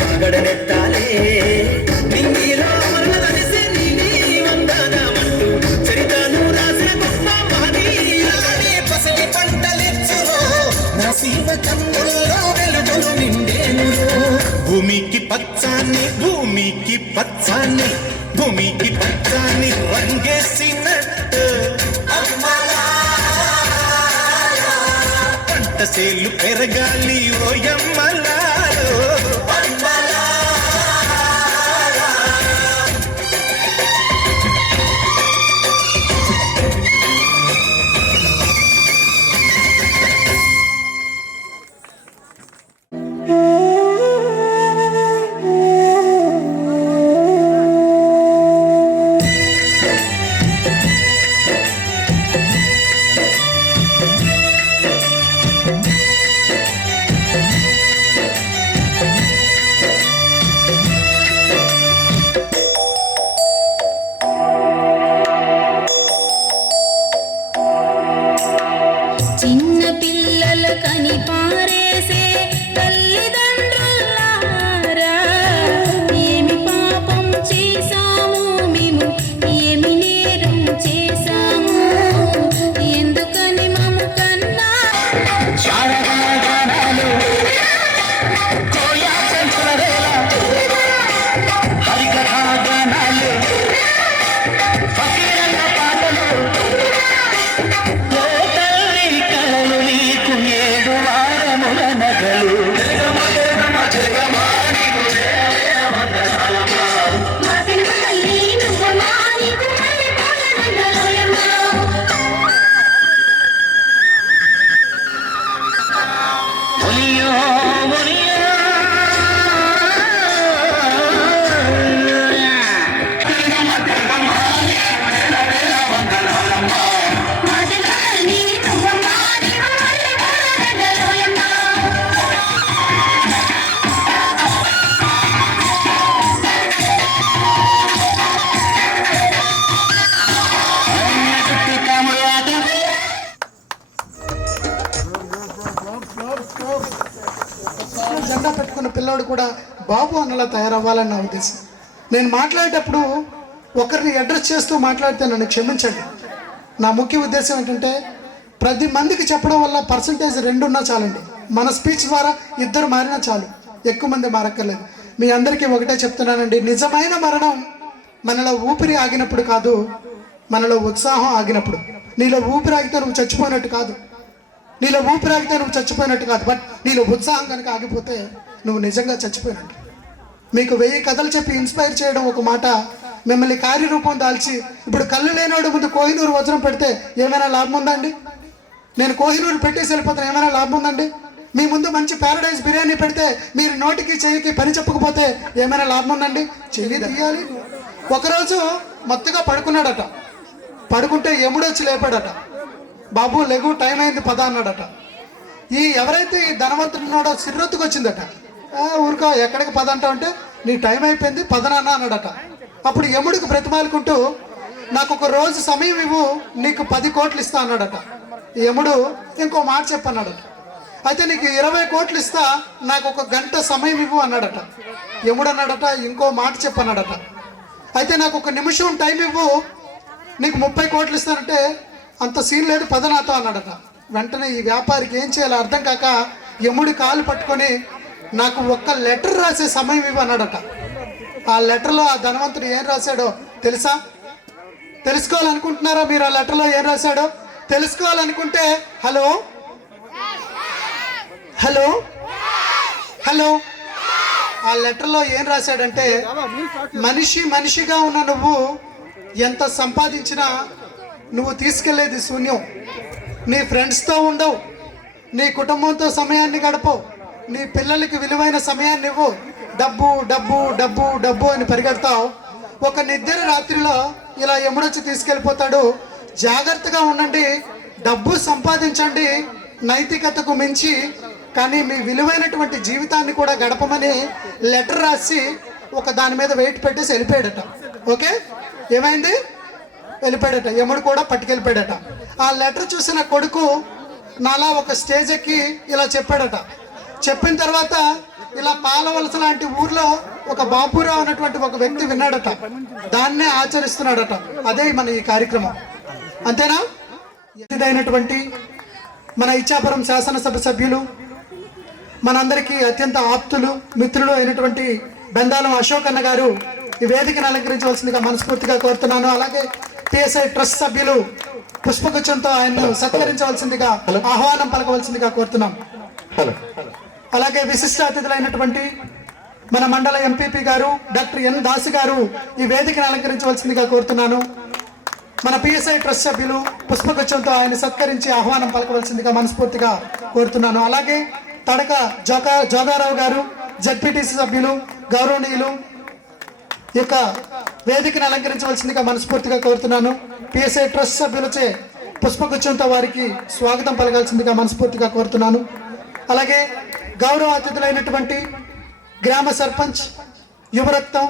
కాగడనెత్తాలే నింగిలో మరణ కలిసి నీలి వందనమంటూ చరితను రాసిన గొప్ప మహనీయులనే పసిడి పంటలెచ్చురో నా సీమ కన్నుల్లో వెలుగులు నిండేను భూమికి పచ్చాన్ని భూమికి పచ్చాన్ని భూమికి పచ్చాన్ని రంగేసినట్టు పంటసేలు పెరగాలి ఓయమ్మలాలో జెండా పెట్టుకున్న పిల్లోడు కూడా బాబు అన్నలా తయారవ్వాలని నా ఉద్దేశం. నేను మాట్లాడేటప్పుడు ఒకరిని అడ్రస్ చేస్తూ మాట్లాడితే నన్ను క్షమించండి. నా ముఖ్య ఉద్దేశం ఏంటంటే 10 మందికి చెప్పడం వల్ల పర్సంటేజ్ 2 ఉన్నా చాలండి. మన స్పీచ్ ద్వారా 2 మారినా చాలు, ఎక్కువ మంది మారక్కర్లేదు. మీ అందరికీ ఒకటే చెప్తున్నానండి, నిజమైన మరణం మనలో ఊపిరి ఆగినప్పుడు కాదు, మనలో ఉత్సాహం ఆగినప్పుడు. నీలో ఊపిరి ఆగితే నువ్వు చచ్చిపోయినట్టు కాదు, నీలో ఊపిరి ఆగితే నువ్వు చచ్చిపోయినట్టు కాదు, బట్ నీలో ఉత్సాహం కనుక ఆగిపోతే నువ్వు నిజంగా చచ్చిపోయినట్టు. మీకు 1000 కథలు చెప్పి ఇన్స్పైర్ చేయడం ఒక మాట, మిమ్మల్ని కార్యరూపం దాల్చి ఇప్పుడు కళ్ళు లేనివాడు ముందు కోహినూరు వజ్రం పెడితే ఏమైనా లాభం ఉందా అండి? నేను కోహినూరు పెట్టేసి వెళ్ళిపోతాను, ఏమైనా లాభం ఉందండి? మీ ముందు మంచి ప్యారడైజ్ బిర్యానీ పెడితే మీరు నోటికి చెయ్యికి పని చెప్పకపోతే ఏమైనా లాభం ఉందండి? చెయ్యి తీయాలి. ఒకరోజు మత్తుగా పడుకున్నాడట, పడుకుంటే యముడు వచ్చి లేపాడట, బాబు లెగు టైం అయింది పద అన్నాడట. ఎవరైతే ఈ ధనవంతుడు ఉన్నాడో సిర్రొత్తుకు వచ్చిందట, ఊరుకో ఎక్కడికి పద అంటావు అంటే నీ టైం అయిపోయింది పదనాన్న అన్నాడట. అప్పుడు యముడికి బ్రతిమాలుకుంటూ నాకు ఒక రోజు సమయం ఇవ్వు, నీకు 10 కోట్లు ఇస్తా అన్నాడట. యముడు ఇంకో మాట చెప్పన్నాడట, అయితే నీకు 20 కోట్లు ఇస్తా, నాకు 1 గంట సమయం ఇవ్వు అన్నాడట. యముడు అన్నాడట, ఇంకో మాట చెప్పన్నాడట, అయితే నాకు 1 నిమిషం టైం ఇవ్వు, నీకు 30 కోట్లు ఇస్తానంటే అంత సీన్ లేదు పద నాతో అన్నాడట. వెంటనే ఈ వ్యాపారికి ఏం చేయాలో అర్థం కాక యముడి కాలు పట్టుకొని నాకు 1 లెటర్ రాసే సమయం ఇవ్వు అన్నాడట. ఆ లెటర్లో ఆ ధనవంతుడు ఏం రాశాడో తెలుసా? తెలుసుకోవాలనుకుంటున్నారా మీరు? ఆ లెటర్లో ఏం రాశాడో తెలుసుకోవాలనుకుంటే హలో హలో హలో ఆ లెటర్లో ఏం రాశాడంటే, మనిషిగా ఉన్న నువ్వు ఎంత సంపాదించినా నువ్వు తీసుకెళ్లేది శూన్యం. నీ ఫ్రెండ్స్తో ఉండవు, నీ కుటుంబంతో సమయాన్ని గడపవు, నీ పిల్లలకి విలువైన సమయాన్ని ఇవ్వు, డబ్బు డబ్బు డబ్బు డబ్బు అని పరిగెడతావు. ఒక నిద్ర రాత్రిలో ఇలా యముడొచ్చి తీసుకెళ్ళిపోతాడు. జాగ్రత్తగా ఉండండి, డబ్బు సంపాదించండి నైతికతకు మించి, కానీ మీ విలువైనటువంటి జీవితాన్ని కూడా గడపమని లెటర్ రాసి ఒక దాని మీద వెయిట్ పెట్టేసి వెళ్ళిపోయాడట. ఓకే, ఏమైంది? వెళ్ళిపోయాడట. యముడు కూడా పట్టుకెళ్ళిపోయాడట. ఆ లెటర్ చూసిన కొడుకు నాలా ఒక స్టేజ్ ఎక్కి ఇలా చెప్పాడట. చెప్పిన తర్వాత ఇలా పాలవలస లాంటి ఊర్లో ఒక బాపురావు అన్నటువంటి ఒక వ్యక్తి విన్నాడట, దాన్నే ఆచరిస్తున్నాడట. అదే మన ఈ కార్యక్రమం, అంతేనా? ఇదైనటువంటి మన ఇచ్చాపురం శాసనసభ సభ్యులు, మనందరికీ అత్యంత ఆప్తులు, మిత్రులు అయినటువంటి బెందాలం అశోక్ అన్న గారు ఈ వేదికను అలంకరించవలసిందిగా మనస్ఫూర్తిగా కోరుతున్నాను. అలాగే పిఎస్ఐ ట్రస్ట్ సభ్యులు పుష్పగుచ్చంతో ఆయన్ను సత్కరించవలసిందిగా, ఆహ్వానం పలకవలసిందిగా కోరుతున్నాం. అలాగే విశిష్ట అతిథులైనటువంటి మన మండల ఎంపీపీ గారు డాక్టర్ ఎన్ దాసి గారు ఈ వేదికను అలంకరించవలసిందిగా కోరుతున్నాను. మన పిఎస్ఐ ట్రస్ట్ సభ్యులు పుష్పగుచ్చంతో ఆయన సత్కరించి ఆహ్వానం పలకవలసిందిగా మనస్ఫూర్తిగా కోరుతున్నాను. అలాగే తడక జోగారావు గారు జెడ్పీటీసీ సభ్యులు గౌరవనీయులు ఈ యొక్క వేదికను అలంకరించవలసిందిగా మనస్ఫూర్తిగా కోరుతున్నాను. పిఎస్ఐ ట్రస్ట్ సభ్యులచే పుష్పగుచ్చంతో వారికి స్వాగతం పలకాల్సిందిగా మనస్ఫూర్తిగా కోరుతున్నాను. అలాగే గౌరవ అతిథులైనటువంటి గ్రామ సర్పంచ్ యువరక్తం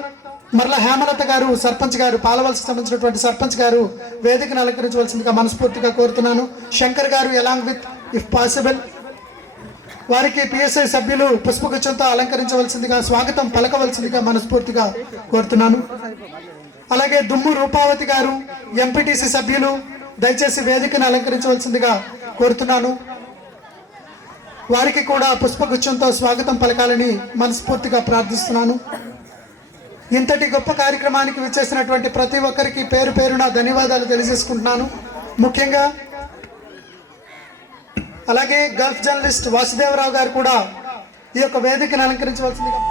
మరల హేమలత గారు, సర్పంచ్ గారు, పాలవలసకు సంబంధించినటువంటి సర్పంచ్ గారు వేదికను అలంకరించవలసిందిగా మనస్ఫూర్తిగా కోరుతున్నాను. శంకర్ గారు ఎలాంగ్ విత్ ఇఫ్ పాసిబుల్ వారికి పిఎస్ఐ సభ్యులు పుష్పగుచ్చంతో అలంకరించవలసిందిగా, స్వాగతం పలకవలసిందిగా మనస్ఫూర్తిగా కోరుతున్నాను. అలాగే దుమ్ము రూపావతి గారు ఎంపీటీసీ సభ్యులు దయచేసి వేదికను అలంకరించవలసిందిగా కోరుతున్నాను. వారికి కూడా పుష్పగుచ్చంతో స్వాగతం పలకాలని మనస్ఫూర్తిగా ప్రార్థిస్తున్నాను. ఇంతటి గొప్ప కార్యక్రమానికి విచ్చేసినటువంటి ప్రతి ఒక్కరికి పేరు పేరున ధన్యవాదాలు తెలియజేసుకుంటున్నాను. ముఖ్యంగా అలాగే గల్ఫ్ జర్నలిస్ట్ వాసుదేవరావు గారు కూడా ఈ యొక్క వేదికను అలంకరించవలసిందిగా.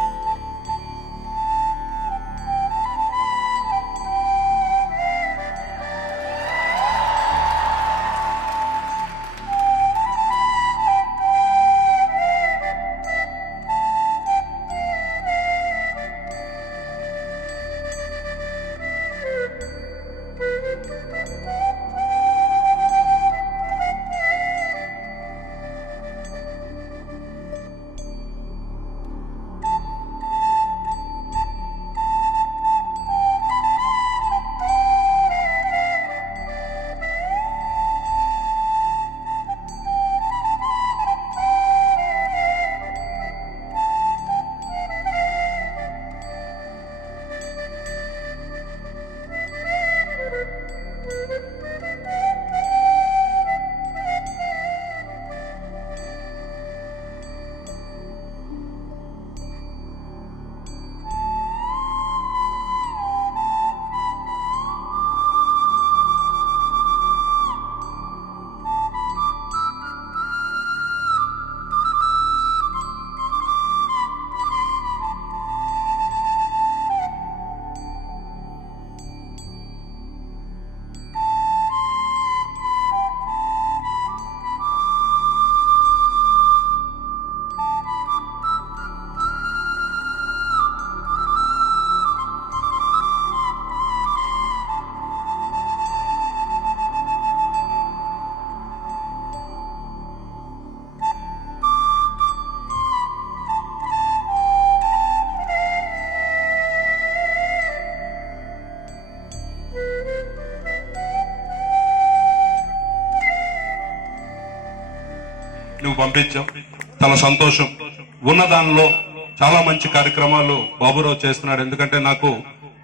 నువ్వు పంపించావు, చాలా సంతోషం. ఉన్న దానిలో చాలా మంచి కార్యక్రమాలు బాబురావు చేస్తున్నాడు. ఎందుకంటే నాకు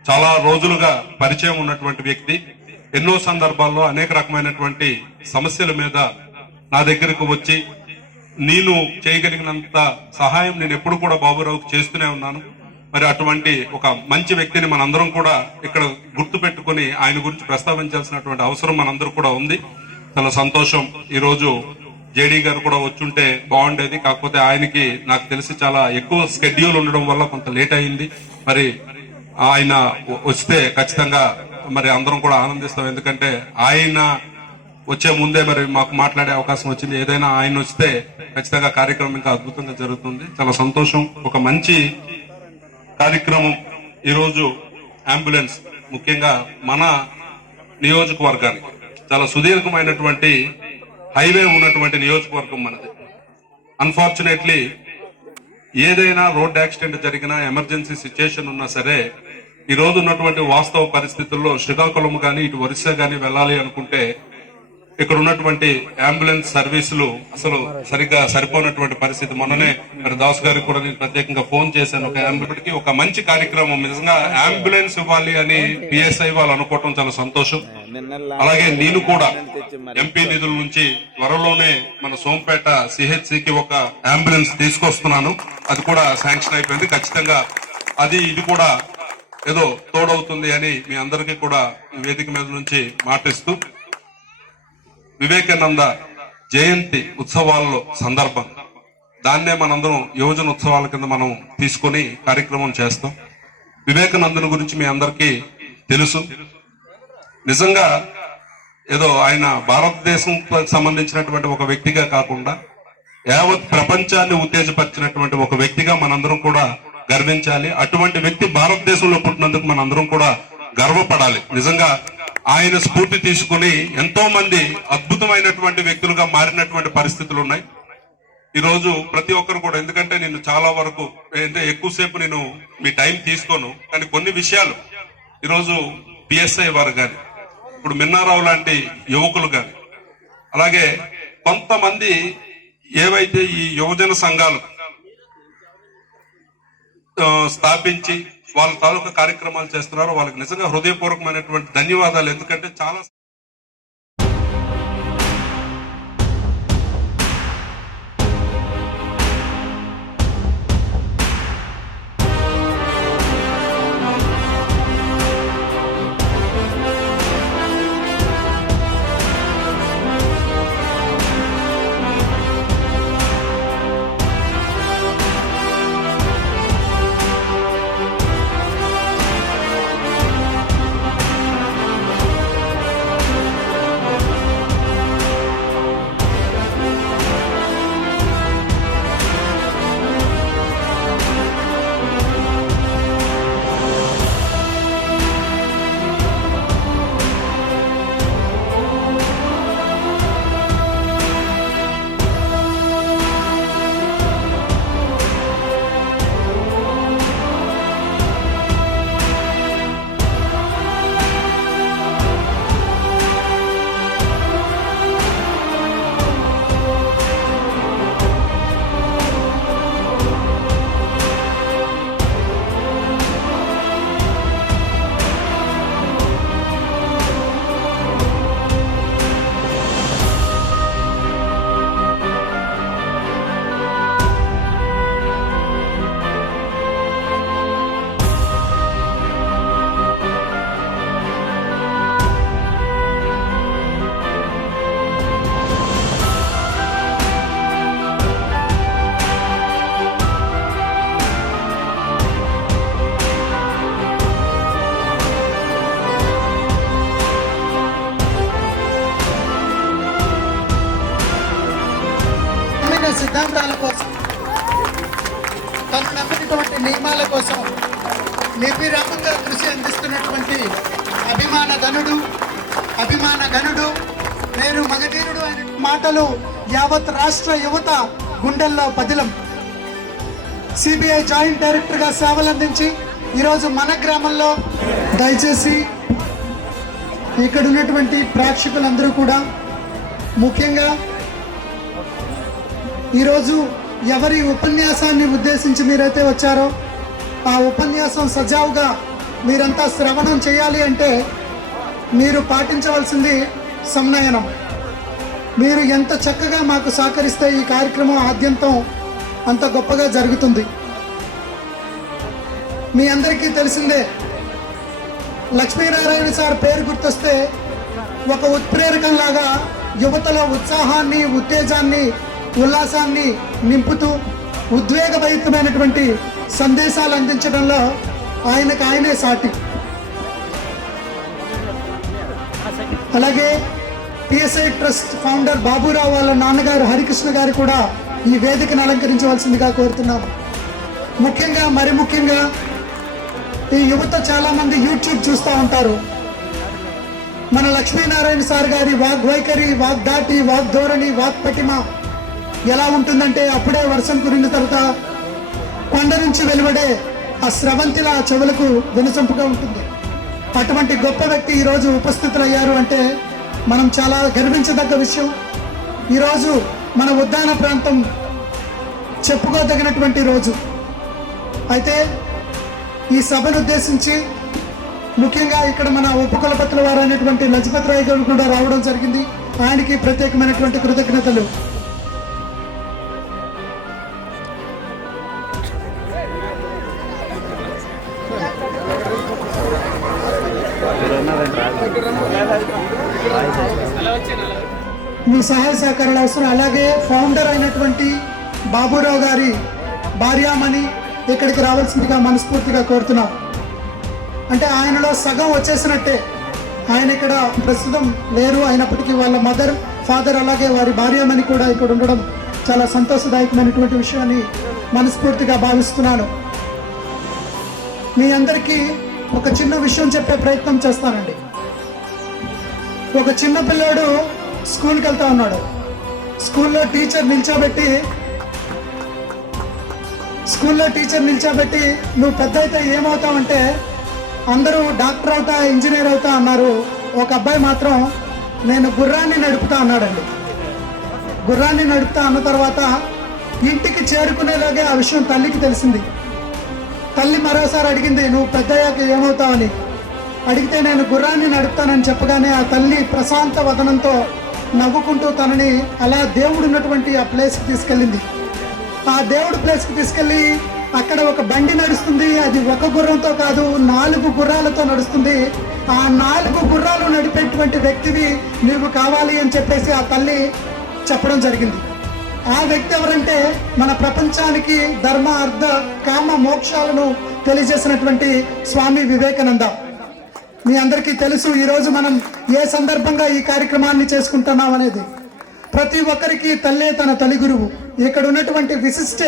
చాలా రోజులుగా పరిచయం ఉన్నటువంటి వ్యక్తి. ఎన్నో సందర్భాల్లో అనేక రకమైనటువంటి సమస్యల మీద నా దగ్గరకు వచ్చి నేను చేయగలిగినంత సహాయం నేను ఎప్పుడు కూడా బాబురావుకి చేస్తూనే ఉన్నాను. మరి అటువంటి ఒక మంచి వ్యక్తిని మనందరం కూడా ఇక్కడ గుర్తు పెట్టుకుని ఆయన గురించి ప్రస్తావించాల్సినటువంటి అవసరం మనందరూ కూడా ఉంది. చాలా సంతోషం. ఈ రోజు జేడీ గారు కూడా వచ్చుంటే బాగుండేది, కాకపోతే ఆయనకి నాకు తెలిసి చాలా ఎక్కువ స్కెడ్యూల్ ఉండడం వల్ల కొంత లేట్ అయింది. మరి ఆయన వస్తే ఖచ్చితంగా మరి అందరం కూడా ఆనందిస్తాం. ఎందుకంటే ఆయన వచ్చే ముందే మరి మాకు మాట్లాడే అవకాశం వచ్చింది. ఏదైనా ఆయన వస్తే ఖచ్చితంగా కార్యక్రమం ఇంకా అద్భుతంగా జరుగుతుంది. చాలా సంతోషం. ఒక మంచి కార్యక్రమం ఈరోజు అంబులెన్స్, ముఖ్యంగా మన నియోజకవర్గానికి చాలా సుదీర్ఘమైనటువంటి హైవే ఉన్నటువంటి నియోజకవర్గం మనది. అన్ఫార్చునేట్లీ ఏదైనా రోడ్ యాక్సిడెంట్ జరిగినా, ఎమర్జెన్సీ సిచ్యుయేషన్ ఉన్నా సరే, ఈ రోజు ఉన్నటువంటి వాస్తవ పరిస్థితుల్లో శ్రీకాకుళం గానీ ఇటు ఒరిస్సా గానీ వెళ్ళాలి అనుకుంటే ఇక్కడ ఉన్నటువంటి అంబులెన్స్ సర్వీసులు అసలు సరిగ్గా సరిపోయినటువంటి పరిస్థితి. మొన్ననే మరి దాస్ గారికి కూడా నేను ప్రత్యేకంగా ఫోన్ చేశాను. ఒక అంబులెన్స్ కి ఒక మంచి కార్యక్రమం, నిజంగా అంబులెన్స్ ఇవ్వాలి అని పిఎస్ఐ వాళ్ళు అనుకోవటం చాలా సంతోషం. అలాగే నేను కూడా ఎంపీ నిధుల నుంచి త్వరలోనే మన సోంపేట సిహెచ్సికి ఒక అంబులెన్స్ తీసుకొస్తున్నాను. అది కూడా శాంక్షన్ అయిపోయింది. ఖచ్చితంగా ఇది కూడా ఏదో తోడవుతుంది అని మీ అందరికీ కూడా వేదిక మీద నుంచి మాటిస్తూ, వివేకానంద జయంతి ఉత్సవాల్లో సందర్భం దాన్నే మనందరం యువజన ఉత్సవాల కింద మనం తీసుకొని కార్యక్రమం చేస్తాం. వివేకానందుని గురించి మీ అందరికీ తెలుసు. నిజంగా ఏదో ఆయన భారతదేశం సంబంధించినటువంటి ఒక వ్యక్తిగా కాకుండా యావత్ ప్రపంచాన్ని ఉత్తేజపరిచినటువంటి ఒక వ్యక్తిగా మనందరం కూడా గర్వించాలి. అటువంటి వ్యక్తి భారతదేశంలో పుట్టినందుకు మనందరం కూడా గర్వపడాలి. నిజంగా ఆయన స్ఫూర్తి తీసుకుని ఎంతో మంది అద్భుతమైనటువంటి వ్యక్తులుగా మారినటువంటి పరిస్థితులు ఉన్నాయి. ఈ రోజు ప్రతి ఒక్కరు కూడా, ఎందుకంటే నేను చాలా వరకు ఎక్కువసేపు నేను మీ టైం తీసుకోను, కానీ కొన్ని విషయాలు ఈరోజు పిఎస్ఐ వారు గాని, ఇప్పుడు మిన్నారావు లాంటి యువకులు గాని, అలాగే కొంతమంది ఏవైతే ఈ యువజన సంఘాలు స్థాపించి వాళ్ళ తాలూకా కార్యక్రమాలు చేస్తున్నారో వాళ్ళకి నిజంగా హృదయపూర్వకమైనటువంటి ధన్యవాదాలు. ఎందుకంటే చాలా సిద్ధాంతాల కోసం, తను నమ్మినటువంటి నియమాల కోసం నిర్విరామంగా కృషి అందిస్తున్నటువంటి అభిమాన గనుడు, నేను మగధీరుడు అనే మాటలు యావత్ రాష్ట్ర యువత గుండెల్లో పదిలం. సిబిఐ జాయింట్ డైరెక్టర్గా సేవలందించి ఈరోజు మన గ్రామంలో, దయచేసి ఇక్కడ ఉన్నటువంటి ప్రేక్షకులందరూ కూడా, ముఖ్యంగా ఈరోజు ఎవరి ఉపన్యాసాన్ని ఉద్దేశించి మీరైతే వచ్చారో ఆ ఉపన్యాసం సజావుగా మీరంతా శ్రవణం చేయాలి అంటే మీరు పాటించవలసింది సంనయనం. మీరు ఎంత చక్కగా మాకు సహకరిస్తే ఈ కార్యక్రమం ఆద్యంతం అంత గొప్పగా జరుగుతుంది. మీ అందరికీ తెలిసిందే, లక్ష్మీనారాయణ సార్ పేరు గుర్తొస్తే ఒక ఉత్ప్రేరకంలాగా యువతలో ఉత్సాహాన్ని, ఉత్తేజాన్ని, ఉల్లాసాన్ని నింపుతూ ఉద్వేగభరితమైనటువంటి సందేశాలు అందించడంలో ఆయనే సాటి. అలాగే పిఎస్ఐ ట్రస్ట్ ఫౌండర్ బాబురావు వాళ్ళ నాన్నగారు హరికృష్ణ గారు కూడా ఈ వేదికను అలంకరించవలసిందిగా కోరుతున్నాము. మరి ముఖ్యంగా ఈ యువత చాలా మంది యూట్యూబ్ చూస్తూ ఉంటారు. మన లక్ష్మీనారాయణ సార్ గారి వాగ్వైఖరి, వాగ్దాటి, వాగ్ధోరణి, వాక్పటిమ ఎలా ఉంటుందంటే, అప్పుడే వర్షం కురిన తర్వాత కొండ నుంచి వెలువడే ఆ స్రవంతిలా చెవులకు వినసొంపుగా ఉంటుంది. అటువంటి గొప్ప వ్యక్తి ఈరోజు ఉపస్థితులయ్యారు అంటే మనం చాలా గర్వించదగ్గ విషయం. ఈరోజు మన ఉద్యాన ప్రాంతం చెప్పుకోదగినటువంటి రోజు. అయితే ఈ సభను ఉద్దేశించి ముఖ్యంగా ఇక్కడ మన ఉపకులపతుల వారు అయినటువంటి లజపతి రాయ్ గారు కూడా రావడం జరిగింది. ఆయనకి ప్రత్యేకమైనటువంటి కృతజ్ఞతలు. మీ సహాయ సహకారాలు అవసరం. అలాగే ఫౌండర్ అయినటువంటి బాబురావు గారి భార్యామణి ఇక్కడికి రావాల్సిందిగా మనస్ఫూర్తిగా కోరుతున్నాం. అంటే ఆయనలో సగం వచ్చేసినట్టే. ఆయన ఇక్కడ ప్రస్తుతం లేరు, అయినప్పటికీ వాళ్ళ మదర్, ఫాదర్ అలాగే వారి భార్యామణి కూడా ఇక్కడ ఉండడం చాలా సంతోషదాయకమైనటువంటి విషయాన్ని మనస్ఫూర్తిగా భావిస్తున్నాను. మీ అందరికీ ఒక చిన్న విషయం చెప్పే ప్రయత్నం చేస్తానండి. ఒక చిన్న పిల్లాడు స్కూల్కి వెళ్తా ఉన్నాడు. స్కూల్లో టీచర్ నిల్చోబెట్టి నువ్వు పెద్ద అయితే ఏమవుతావంటే అందరూ డాక్టర్ అవుతా, ఇంజనీర్ అవుతా అన్నారు. ఒక అబ్బాయి మాత్రం నేను గుర్రాన్ని నడుపుతా అన్నాడండి. గుర్రాన్ని నడుపుతా అన్న తర్వాత ఇంటికి చేరుకునేలాగే ఆ విషయం తల్లికి తెలిసింది. తల్లి మరోసారి అడిగింది, నువ్వు పెద్దయ్యాక ఏమవుతావని. అడిగితే నేను గుర్రాన్ని నడుపుతానని చెప్పగానే ఆ తల్లి ప్రశాంత వదనంతో నవ్వుకుంటూ తనని అలా దేవుడు ఉన్నటువంటి ఆ ప్లేస్కి తీసుకెళ్ళింది. ఆ దేవుడు ప్లేస్కి తీసుకెళ్ళి అక్కడ ఒక బండి నడుస్తుంది. అది ఒక గుర్రంతో కాదు, 4 గుర్రాలతో నడుస్తుంది. ఆ 4 గుర్రాలు నడిపేటువంటి వ్యక్తివి నువ్వు కావాలి అని చెప్పేసి ఆ తల్లి చెప్పడం జరిగింది. ఆ వ్యక్తి ఎవరంటే మన ప్రపంచానికి ధర్మ, అర్థ, కామ, మోక్షాలను తెలియజేసినటువంటి స్వామి వివేకానంద. మీ అందరికీ తెలుసు ఈరోజు మనం ఏ సందర్భంగా ఈ కార్యక్రమాన్ని చేసుకుంటున్నాం అనేది. ప్రతి ఒక్కరికి తల్లే తన తల్లి గురువు. ఇక్కడ ఉన్నటువంటి విశిష్ట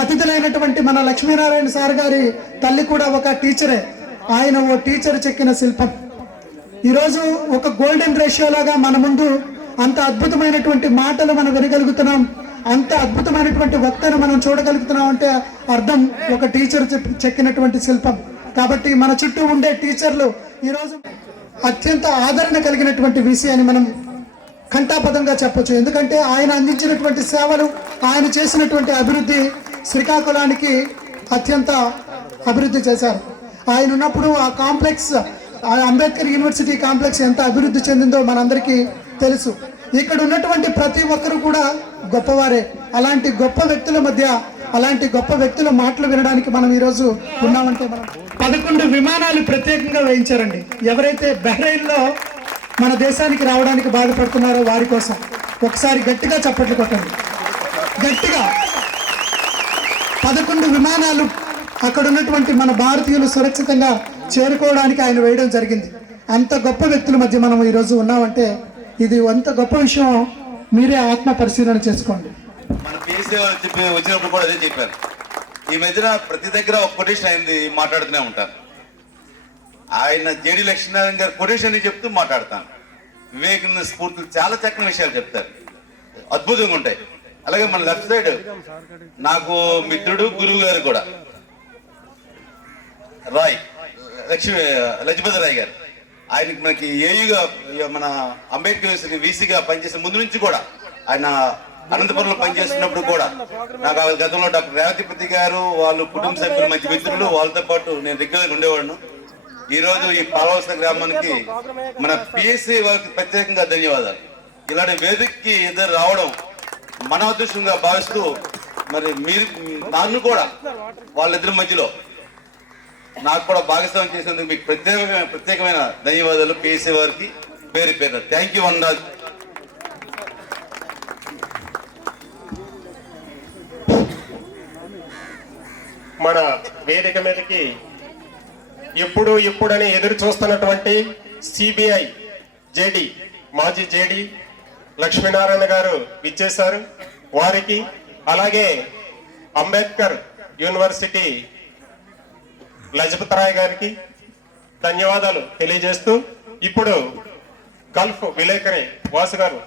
అతిథులైనటువంటి మన లక్ష్మీనారాయణ సార్ గారి తల్లి కూడా ఒక టీచరే. ఆయన ఓ టీచర్ చెక్కిన శిల్పం. ఈరోజు ఒక గోల్డెన్ రేషియో లాగా మన ముందు అంత అద్భుతమైనటువంటి మాటలు మనం వినగలుగుతున్నాం, అంత అద్భుతమైనటువంటి వక్తను మనం చూడగలుగుతున్నాం అంటే అర్థం ఒక టీచర్ చెక్కినటువంటి శిల్పం. కాబట్టి మన చుట్టూ ఉండే టీచర్లు ఈరోజు అత్యంత ఆదరణ కలిగినటువంటి వీసీ అని మనం ఘంటాపథంగా చెప్పొచ్చు. ఎందుకంటే ఆయన అందించినటువంటి సేవలు, ఆయన చేసినటువంటి అభివృద్ధి శ్రీకాకుళానికి అత్యంత అభివృద్ధి చేశారు. ఆయన ఉన్నప్పుడు ఆ కాంప్లెక్స్, అంబేద్కర్ యూనివర్సిటీ కాంప్లెక్స్ ఎంత అభివృద్ధి చెందిందో మనందరికీ తెలుసు. ఇక్కడ ఉన్నటువంటి ప్రతి ఒక్కరు కూడా గొప్పవారే. అలాంటి గొప్ప వ్యక్తుల మధ్య, అలాంటి గొప్ప వ్యక్తుల మాటలు వినడానికి మనం ఈరోజు ఉన్నామంటే మనం 11 విమానాలు ప్రత్యేకంగా వేయించారండి. ఎవరైతే బహ్రెయిన్లో మన దేశానికి రావడానికి బాధపడుతున్నారో వారి కోసం ఒకసారి గట్టిగా చప్పట్లు కొట్టండి. గట్టిగా 11 విమానాలు అక్కడ ఉన్నటువంటి మన భారతీయులు సురక్షితంగా చేరుకోవడానికి ఆయన వేయడం జరిగింది. అంత గొప్ప వ్యక్తుల మధ్య మనం ఈరోజు ఉన్నామంటే ఇది అంత గొప్ప విషయం. మీరే ఆత్మ పరిశీలన చేసుకోండి. మన పిఎస్సీ వచ్చినప్పుడు కూడా అదే చెప్పారు. ఈ మధ్యన ప్రతి దగ్గర ఒక కొటేషన్ అయింది, మాట్లాడుతూనే ఉంటాను. ఆయన జేడి లక్ష్మీనారాయణ గారు కొటేషన్ చెప్తూ మాట్లాడతాను. వివేకానంద స్ఫూర్తులు చాలా చక్కని విషయాలు చెప్తారు, అద్భుతంగా ఉంటాయి. అలాగే మన లెఫ్ట్ సైడ్ నాకు మిత్రుడు, గురువు గారు కూడా లజపతి రాయ్ గారు. ఆయనకి మనకి ఏయుగా మన అంబేద్కర్ యూనివర్సిటీ వీసీగా పనిచేసిన ముందు నుంచి కూడా, ఆయన అనంతపురంలో పనిచేస్తున్నప్పుడు కూడా నాకు ఆ గతంలో డాక్టర్ రేవతిపతి గారు వాళ్ళు కుటుంబ సభ్యులు మంచి మిత్రులు, వాళ్ళతో పాటు నేను రెగ్యులర్గా ఉండేవాడిను. ఈ రోజు ఈ పాలవలస గ్రామానికి మన పిఎస్సీ వారికి ప్రత్యేకంగా ధన్యవాదాలు. ఇలాంటి వేదికకి ఇద్దరు రావడం మన అదృష్టంగా భావిస్తూ, మరి మీరు నన్ను కూడా వాళ్ళిద్దరి మధ్యలో నాకు కూడా భాగస్వామ్యం చేసేందుకు మీకు ప్రత్యేకమైన ధన్యవాదాలు. పిఎస్సీ వారికి పేరు పేరు థ్యాంక్ యూ అన్నారు. మన వేదిక మీదకి ఎప్పుడని ఎదురు చూస్తున్నటువంటి సిబిఐ జేడి, మాజీ జేడి లక్ష్మీనారాయణ గారు విచ్చేశారు. వారికి అలాగే అంబేద్కర్ యూనివర్సిటీ లజపతి రాయ్ గారికి ధన్యవాదాలు తెలియజేస్తూ, ఇప్పుడు గల్ఫ్ విలేకరి వాసు గారు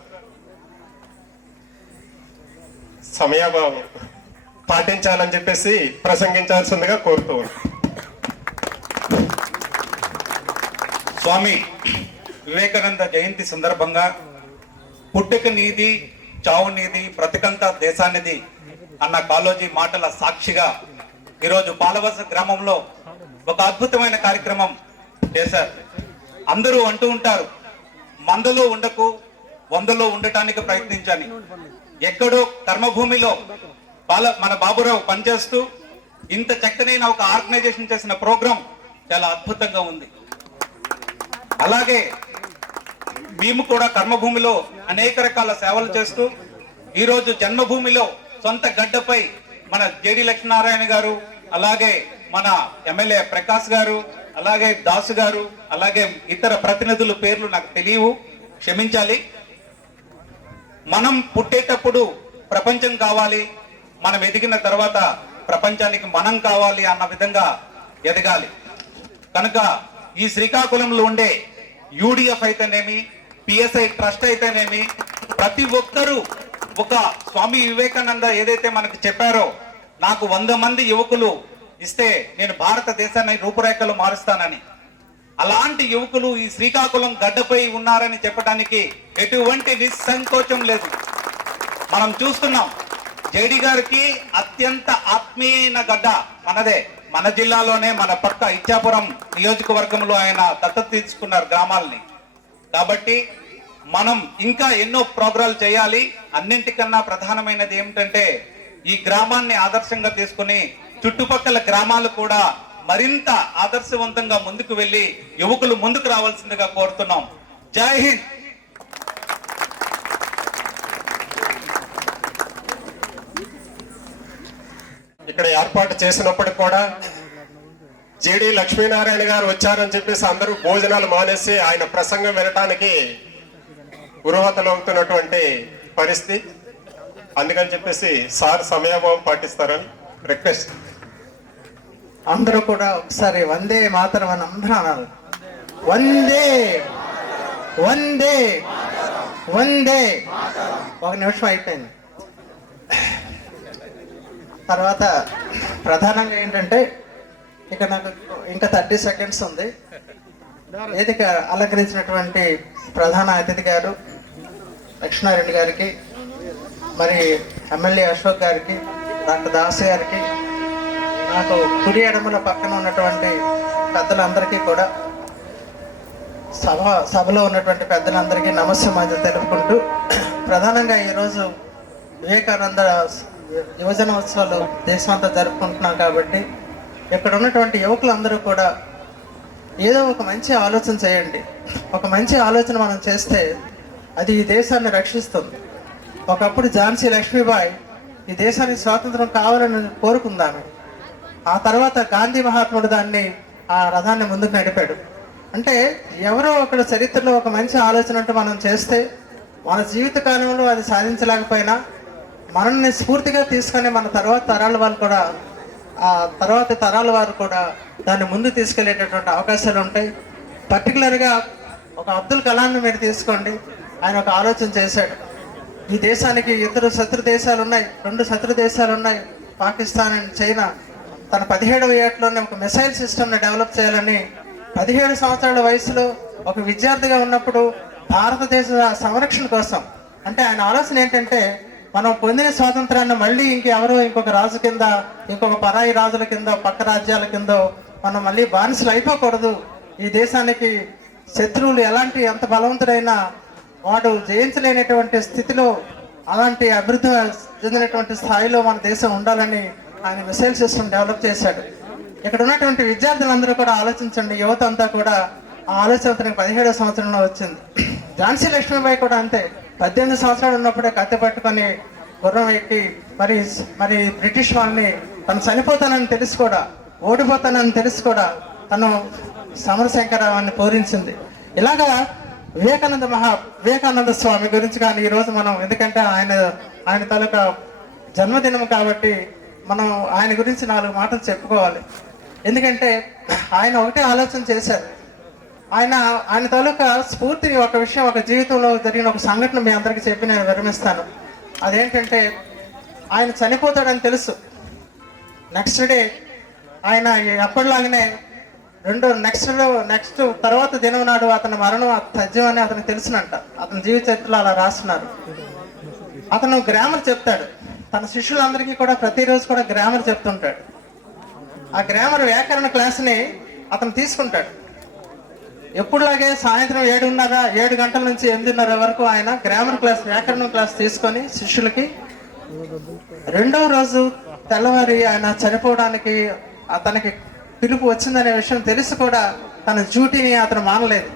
సమయాభావం పాటించాలని చెప్పేసి ప్రసంగించాల్సిందిగా కోరుతూ స్వామి వివేకానంద జయంతి సందర్భంగా పుట్టుక నీది చావు నీది బ్రతికంతా దేశానిది అన్న కాళోజీ మాటల సాక్షిగా ఈరోజు పాలవలస గ్రామంలో ఒక అద్భుతమైన కార్యక్రమం చేశారు. అందరూ అంటూ ఉంటారు, మందలో ఉండకు వందలో ఉండటానికి ప్రయత్నించని. ఎక్కడో కర్మభూమిలో మన బాబురావు పనిచేస్తూ ఇంత చక్కనైన ఒక ఆర్గనైజేషన్ చేసిన ప్రోగ్రాం చాలా అద్భుతంగా ఉంది. అలాగే మేము కూడా కర్మభూమిలో అనేక రకాల సేవలు చేస్తూ ఈరోజు జన్మభూమిలో సొంత గడ్డపై మన జేడి లక్ష్మీనారాయణ గారు, అలాగే మన ఎమ్మెల్యే ప్రకాష్ గారు, అలాగే దాసు గారు, అలాగే ఇతర ప్రతినిధుల పేర్లు నాకు తెలియవు, క్షమించాలి. మనం పుట్టేటప్పుడు ప్రపంచం కావాలి, మనం ఎదిగిన తర్వాత ప్రపంచానికి మనం కావాలి అన్న విధంగా ఎదగాలి. కనుక ఈ శ్రీకాకుళంలో ఉండే యూడిఎఫ్ అయితేనేమి, పిఎస్ఐ ట్రస్ట్ అయితేనేమి, ప్రతి ఒక్కరూ ఒక స్వామి వివేకానంద ఏదైతే మనకు చెప్పారో, నాకు 100 మంది యువకులు ఇస్తే నేను భారతదేశాన్ని రూపురేఖలు మారుస్తానని, అలాంటి యువకులు ఈ శ్రీకాకుళం గడ్డపై ఉన్నారని చెప్పడానికి ఎటువంటి నిస్సంకోచం లేదు. మనం చూస్తున్నాం, జేడి గారికి అత్యంత ఆత్మీయమైన గడ్డ మనదే. మన జిల్లాలోనే మన పక్క ఇచ్చాపురం నియోజకవర్గంలో ఆయన దత్తత తీసుకున్నారు గ్రామాలని. కాబట్టి మనం ఇంకా ఎన్నో ప్రోగ్రాలు చేయాలి. అన్నింటికన్నా ప్రధానమైనది ఏమిటంటే ఈ గ్రామాన్ని ఆదర్శంగా తీసుకుని చుట్టుపక్కల గ్రామాలు కూడా మరింత ఆదర్శవంతంగా ముందుకు వెళ్లి యువకులు ముందుకు రావాల్సిందిగా కోరుతున్నాం. జై హింద్. ఇక్కడ ఏర్పాటు చేసినప్పటికి కూడా జేడి లక్ష్మీనారాయణ గారు వచ్చారని చెప్పేసి అందరూ భోజనాలు మానేసి ఆయన ప్రసంగం వినటానికి ఉరువతలవుతున్నటువంటి పరిస్థితి. అందుకని చెప్పేసి సార్ సమయాభావం పాటిస్తారని రిక్వెస్ట్. అందరూ కూడా ఒకసారి వందే మాతరం అని అందరూ అనాలి. వందే వందే వందే. 1 నిమిషం అయిపోయింది. తర్వాత ప్రధానంగా ఏంటంటే ఇక నాకు ఇంకా 30 సెకండ్స్ ఉంది. వేదిక అలంకరించినటువంటి ప్రధాన అతిథి గారు లక్ష్మీనారాయణ గారికి, మరి ఎమ్మెల్యే అశోక్ గారికి, డాక్టర్ దాస్ గారికి, నాకు కుడి ఎడమల పక్కన ఉన్నటువంటి పెద్దలందరికీ కూడా, సభలో ఉన్నటువంటి పెద్దలందరికీ నమస్కారం తెలుపుకుంటూ, ప్రధానంగా ఈరోజు వివేకానంద యువజన ఉత్సవాలు దేశమంతా జరుపుకుంటున్నాం కాబట్టి ఇక్కడ ఉన్నటువంటి యువకులందరూ కూడా ఏదో ఒక మంచి ఆలోచన చేయండి. ఒక మంచి ఆలోచన మనం చేస్తే అది ఈ దేశాన్ని రక్షిస్తుంది. ఒకప్పుడు ఝాన్సీ లక్ష్మీబాయి ఈ దేశానికి స్వాతంత్రం కావాలని కోరుకుందాము. ఆ తర్వాత గాంధీ మహాత్ముడు ఆ రథాన్ని ముందుకు నడిపాడు. అంటే ఎవరో ఒకడు చరిత్రలో ఒక మంచి ఆలోచన అంటూ మనం చేస్తే మన జీవిత కాలంలో అది సాధించలేకపోయినా మనల్ని స్ఫూర్తిగా తీసుకొని మన తర్వాత తరాల వాళ్ళు కూడా తర్వాత తరాల వారు కూడా దాన్ని ముందు తీసుకెళ్లేటటువంటి అవకాశాలు ఉంటాయి. పర్టికులర్గా ఒక అబ్దుల్ కలాంని మీరు తీసుకోండి. ఆయన ఒక ఆలోచన చేశాడు. ఈ దేశానికి ఇద్దరు శత్రు దేశాలు ఉన్నాయి, 2 శత్రు దేశాలు ఉన్నాయి, పాకిస్తాన్ అండ్ చైనా. తన 17వ ఏటలోనే ఒక మిసైల్ సిస్టమ్ని డెవలప్ చేయాలని 17 సంవత్సరాల వయసులో ఒక విద్యార్థిగా ఉన్నప్పుడు భారతదేశ సంరక్షణ కోసం, అంటే ఆయన ఆలోచన ఏంటంటే మనం పొందిన స్వాతంత్రాన్ని మళ్ళీ ఇంకొక రాజు కింద, ఇంకొక పరాయి రాజుల కింద, పక్క రాజ్యాల కింద మనం మళ్ళీ బానిసలు అయిపోకూడదు. ఈ దేశానికి శత్రువులు ఎంత బలవంతుడైనా వాడు జయించలేనటువంటి స్థితిలో, అలాంటి అభివృద్ధి చెందినటువంటి స్థాయిలో మన దేశం ఉండాలని ఆయన మిసైల్ సిస్టమ్ డెవలప్ చేశాడు. ఇక్కడ ఉన్నటువంటి విద్యార్థులందరూ కూడా ఆలోచించండి. యువత అంతా కూడా ఆ ఆలోచన 17వ సంవత్సరంలో వచ్చింది. ఝాన్సీ లక్ష్మీబాయి కూడా అంతే. 18 సంవత్సరాలు ఉన్నప్పుడే కత్తి పట్టుకొని గుర్రం ఎక్కి మరి బ్రిటిష్ వాళ్ళని తను చనిపోతానని తెలిసి కూడా, ఓడిపోతానని తెలిసి కూడా తను సమరశంకరావాన్ని పూరించింది. ఇలాగా వివేకానంద స్వామి గురించి కానీ ఈరోజు మనం, ఎందుకంటే ఆయన తాలూకా జన్మదినం కాబట్టి మనం ఆయన గురించి 4 మాటలు చెప్పుకోవాలి. ఎందుకంటే ఆయన ఒకటే ఆలోచన చేశారు. ఆయన తాలూకా స్ఫూర్తిని ఒక విషయం, ఒక జీవితంలో జరిగిన ఒక సంఘటన మీ అందరికీ చెప్పి నేను విరమిస్తాను. అదేంటంటే ఆయన చనిపోతాడని తెలుసు. నెక్స్ట్ డే ఆయన ఎప్పటిలాగానే నెక్స్ట్ తర్వాత దినం నాడు అతని మరణం తథ్యం అని అతనికి తెలుసునంట. అతని జీవిత చరిత్రలో అలా రాస్తున్నారు. అతను గ్రామర్ చెప్తాడు. తన శిష్యులందరికీ కూడా ప్రతిరోజు కూడా గ్రామర్ చెప్తుంటాడు. ఆ గ్రామర్ వ్యాకరణ క్లాస్ని అతను తీసుకుంటాడు. ఎప్పుడులాగే సాయంత్రం 7 గంటల నుంచి 8:30 వరకు ఆయన గ్రామర్ క్లాస్, వ్యాకరణం క్లాస్ తీసుకొని శిష్యులకి, రెండవ రోజు తెల్లవారి ఆయన చనిపోవడానికి అతనికి పిలుపు వచ్చిందనే విషయం తెలిసి కూడా తన డ్యూటీని అతను మానలేదు.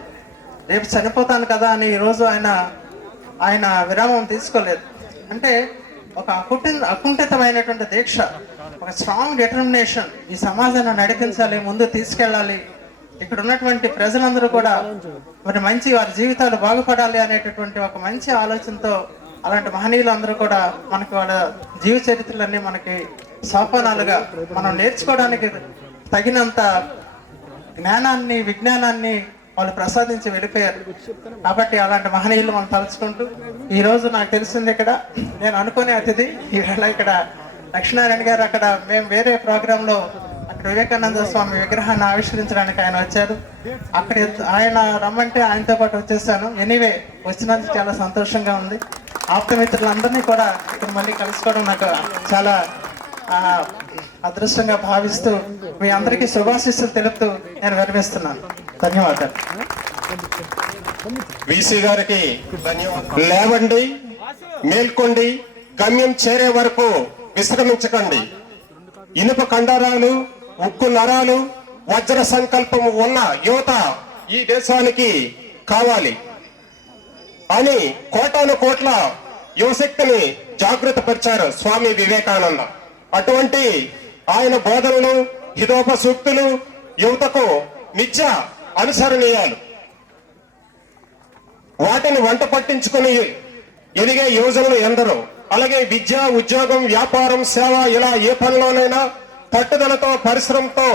రేపు చనిపోతాను కదా అని ఈరోజు ఆయన విరామం తీసుకోలేదు. అంటే ఒక అకుంఠితమైనటువంటి దీక్ష, ఒక స్ట్రాంగ్ డిటర్మినేషన్. ఈ సమాజాన్ని నడిపించాలి, ముందు తీసుకెళ్ళాలి, ఇక్కడ ఉన్నటువంటి ప్రజలందరూ కూడా మరి మంచి వారి జీవితాలు బాగుపడాలి అనేటటువంటి ఒక మంచి ఆలోచనతో అలాంటి మహనీయులు అందరూ కూడా మనకి వాళ్ళ జీవ చరిత్రలన్నీ మనకి సోపానాలుగా మనం నేర్చుకోవడానికి తగినంత జ్ఞానాన్ని, విజ్ఞానాన్ని వాళ్ళు ప్రసాదించి వెళ్ళిపోయారు. కాబట్టి అలాంటి మహనీయులు మనం తలుచుకుంటూ, ఈరోజు నాకు తెలిసింది ఇక్కడ నేను అనుకునే అతిథి ఈవేళ ఇక్కడ లక్ష్మీనారాయణ గారు, అక్కడ మేము వేరే ప్రోగ్రాంలో అక్కడ వివేకానంద స్వామి విగ్రహాన్ని ఆవిష్కరించడానికి ఆయన వచ్చారు. అక్కడ ఆయన రమ్మంటే ఆయనతో పాటు వచ్చేసాను. ఎనీవే, వచ్చినందుకు చాలా సంతోషంగా ఉంది. ఆప్తమిత్రులందరినీ కూడా ఇక్కడ మళ్ళీ కలుసుకోవడం నాకు చాలా అదృష్టంగా భావిస్తూ మీ అందరికీ శుభాశీస్సులు తెలుపుతూ నేను విరమిస్తున్నాను. ధన్యవాదాలు. వీసీ గారికి ధన్యవాదాలు. లేవండి, మేల్కొండి, గమ్యం చేరే వరకు విశ్రమించకండి. ఇనుప కండరాలు, ఉక్కు నరాలు, వజ్ర సంకల్పము ఉన్న యువత ఈ దేశానికి కావాలి అని కోటాను కోట్ల యువశక్తిని జాగృత పరిచారు స్వామి వివేకానంద. అటువంటి ఆయన బోధనలు, హితోప సూక్తులు యువతకు నిత్య అనుసరణీయాలు. వాటిని వంట పట్టించుకుని ఎదిగే యువజనులు ఎందరో. అలాగే విద్య, ఉద్యోగం, వ్యాపారం, సేవ, ఇలా ఏ పనిలోనైనా పట్టుదలతో, పరిశ్రమతో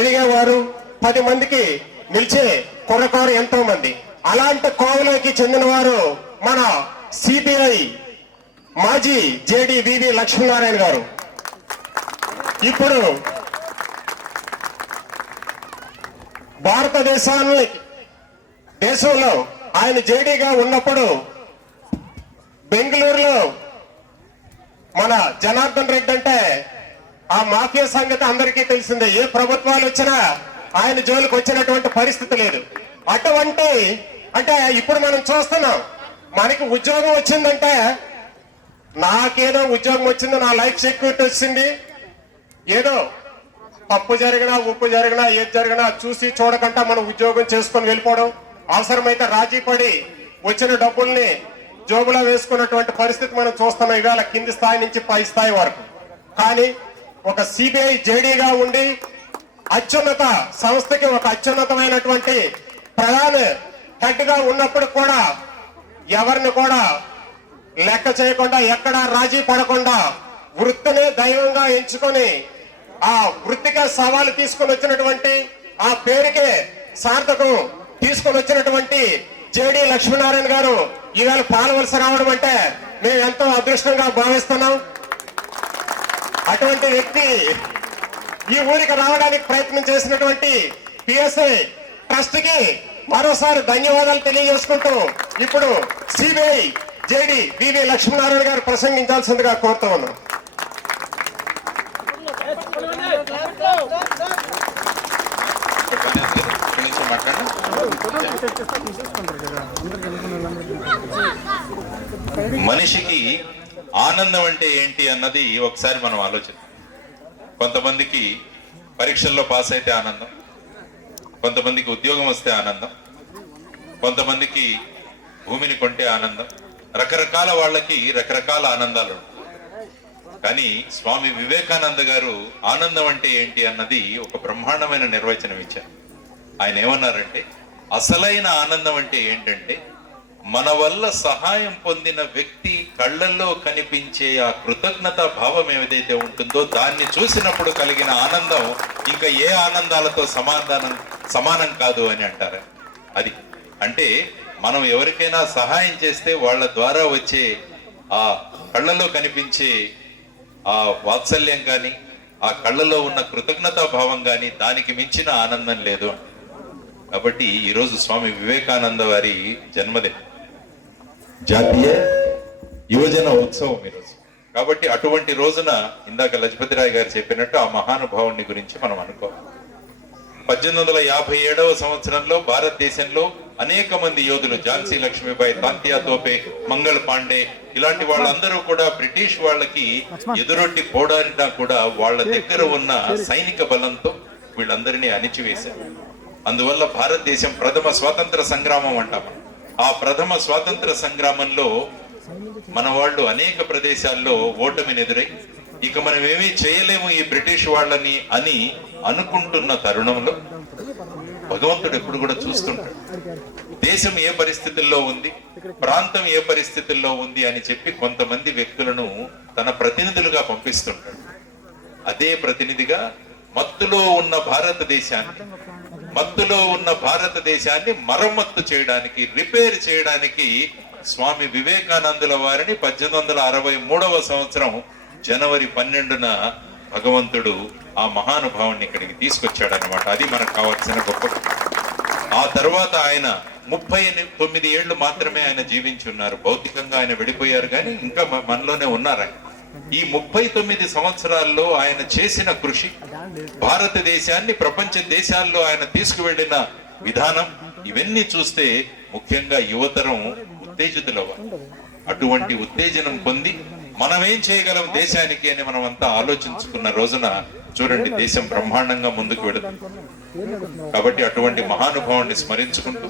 ఎదిగేవారు 10 మందికి నిలిచే కుర్రకారు ఎంతో మంది. అలాంటి కోవలోకి చెందిన వారు మన సిపిఐ మాజీ జేడి వివి లక్ష్మీనారాయణ గారు. ఇప్పుడు దేశంలో ఆయన జేడీగా ఉన్నప్పుడు బెంగళూరులో మన జనార్దన్ రెడ్డి అంటే ఆ మాఫియా సంగతి అందరికీ తెలిసిందే. ఏ ప్రభుత్వాలు వచ్చినా ఆయన జోలికి వచ్చినటువంటి పరిస్థితి లేదు. అటువంటి అంటే ఇప్పుడు మనం చూస్తున్నాం, మనకి ఉద్యోగం వచ్చిందంటే నాకేదో ఉద్యోగం వచ్చింది, నా లైఫ్ సెక్యూరిటీ వచ్చింది, ఏదో తప్పు జరిగినా, ఉప్పు జరిగినా, ఏది జరిగినా చూసి చూడకుండా మనం ఉద్యోగం చేసుకొని వెళ్ళిపోవడం, అవసరమైతే రాజీ పడి వచ్చిన డబ్బుల్ని జోబులో వేసుకున్నటువంటి పరిస్థితి మనం చూస్తున్నాం ఇవాళ కింది స్థాయి నుంచి పై స్థాయి వరకు. కానీ ఒక సిబిఐ జేడీగా ఉండి అత్యున్నత సంస్థకి ఒక అత్యున్నతమైనటువంటి ప్రధాన హెడ్ గా ఉన్నప్పుడు కూడా ఎవరిని కూడా లెక్క చేయకుండా, ఎక్కడా రాజీ పడకుండా వృత్తిని దైవంగా ఎంచుకొని ఆ వృత్తికే సవాలు తీసుకొని వచ్చినటువంటి, ఆ పేరుకే సార్థకం తీసుకొని వచ్చినటువంటి జేడి లక్ష్మీనారాయణ గారు ఈవేళ పాలవలస రావడం అంటే మేము ఎంతో అదృష్టంగా భావిస్తున్నాం. అటువంటి వ్యక్తి ఈ ఊరికి రావడానికి ప్రయత్నం చేసినటువంటి పిఎస్ఐ ట్రస్ట్ కి మరోసారి ధన్యవాదాలు తెలియజేసుకుంటూ ఇప్పుడు సిబిఐ జేడి వివి లక్ష్మీనారాయణ గారు ప్రసంగించాల్సిందిగా కోరుతా ఉన్నాం. మనిషికి ఆనందం అంటే ఏంటి అన్నది ఒకసారి మనం ఆలోచిద్దాం. కొంతమందికి పరీక్షల్లో పాస్ అయితే ఆనందం, కొంతమందికి ఉద్యోగం వస్తే ఆనందం, కొంతమందికి భూమిని కొంటే ఆనందం. రకరకాల వాళ్ళకి రకరకాల ఆనందాలు ఉంటాయి. కానీ స్వామి వివేకానంద గారు ఆనందం అంటే ఏంటి అన్నది ఒక బ్రహ్మాండమైన నిర్వచనం ఇచ్చారు. ఆయన ఏమన్నారంటే, అసలైన ఆనందం అంటే ఏంటంటే మన వల్ల సహాయం పొందిన వ్యక్తి కళ్ళల్లో కనిపించే ఆ కృతజ్ఞత భావం ఏదైతే ఉంటుందో దాన్ని చూసినప్పుడు కలిగిన ఆనందం ఇంకా ఏ ఆనందాలతో సమానం కాదు అని అంటారు. అది అంటే మనం ఎవరికైనా సహాయం చేస్తే వాళ్ళ ద్వారా వచ్చే ఆ కళ్ళల్లో కనిపించే ఆ వాత్సల్యం కానీ, ఆ ఆ కళ్ళలో ఉన్న కృతజ్ఞతా భావం కానీ దానికి మించిన ఆనందం లేదు. కాబట్టి ఈరోజు స్వామి వివేకానంద వారి జన్మదినం, జాతీయ యువజన ఉత్సవం ఈరోజు. కాబట్టి అటువంటి రోజున ఇందాక లజపతిరాయ్ గారు చెప్పినట్టు ఆ మహానుభావుని గురించి మనం అనుకోవాలి. 1857వ సంవత్సరంలో భారతదేశంలో అనేక మంది యోధులు, ఝాన్సీ లక్ష్మీబాయి, తాంతియా తోపే, మంగళ పాండే, ఇలాంటి వాళ్ళందరూ కూడా బ్రిటిష్ వాళ్ళకి ఎదురొడ్డి పోరాడినా కూడా వాళ్ళ దగ్గర ఉన్న సైనిక బలంతో వీళ్ళందరినీ అణిచివేశారు. అందువల్ల భారతదేశం ప్రథమ స్వాతంత్ర సంగ్రామం అంటాం. ఆ ప్రథమ స్వాతంత్ర సంగ్రామంలో మన వాళ్ళు అనేక ప్రదేశాల్లో ఓటమిని ఎదురై ఇక మనం ఏమీ చేయలేము ఈ బ్రిటిష్ వాళ్ళని అని అనుకుంటున్న తరుణంలో భగవంతుడు ఎప్పుడు కూడా చూస్తుంటాడు. దేశం ఏ పరిస్థితుల్లో ఉంది, ప్రాంతం ఏ పరిస్థితుల్లో ఉంది అని చెప్పి కొంతమంది వ్యక్తులను తన ప్రతినిధులుగా పంపిస్తుంటాడు. అదే ప్రతినిధిగా మత్తులో ఉన్న భారతదేశాన్ని మరమ్మత్తు చేయడానికి, రిపేర్ చేయడానికి స్వామి వివేకానందుల వారిని 1863వ సంవత్సరం జనవరి 12న భగవంతుడు ఆ మహానుభావుని ఇక్కడికి తీసుకొచ్చాడనమాట. అది మనకు కావాల్సిన గొప్ప. ఆ తర్వాత ఆయన 39 ఏళ్లు మాత్రమే ఆయన జీవించి ఉన్నారు. భౌతికంగా ఆయన వెళ్ళిపోయారు కానీ ఇంకా మనలోనే ఉన్నారు ఆయన. ఈ 39 సంవత్సరాల్లో ఆయన చేసిన కృషి, భారతదేశాన్ని ప్రపంచ దేశాల్లో ఆయన తీసుకువెళ్లిన విధానం, ఇవన్నీ చూస్తే ముఖ్యంగా యువతరం ఉత్తేజితులవ్వాలి. అటువంటి ఉత్తేజనం పొంది మనం ఏం చేయగలం దేశానికి అని మనం అంతా ఆలోచించుకున్న రోజున చూడండి దేశం బ్రహ్మాండంగా ముందుకు వెళుతుంది. కాబట్టి అటువంటి మహానుభావుని స్మరించుకుంటూ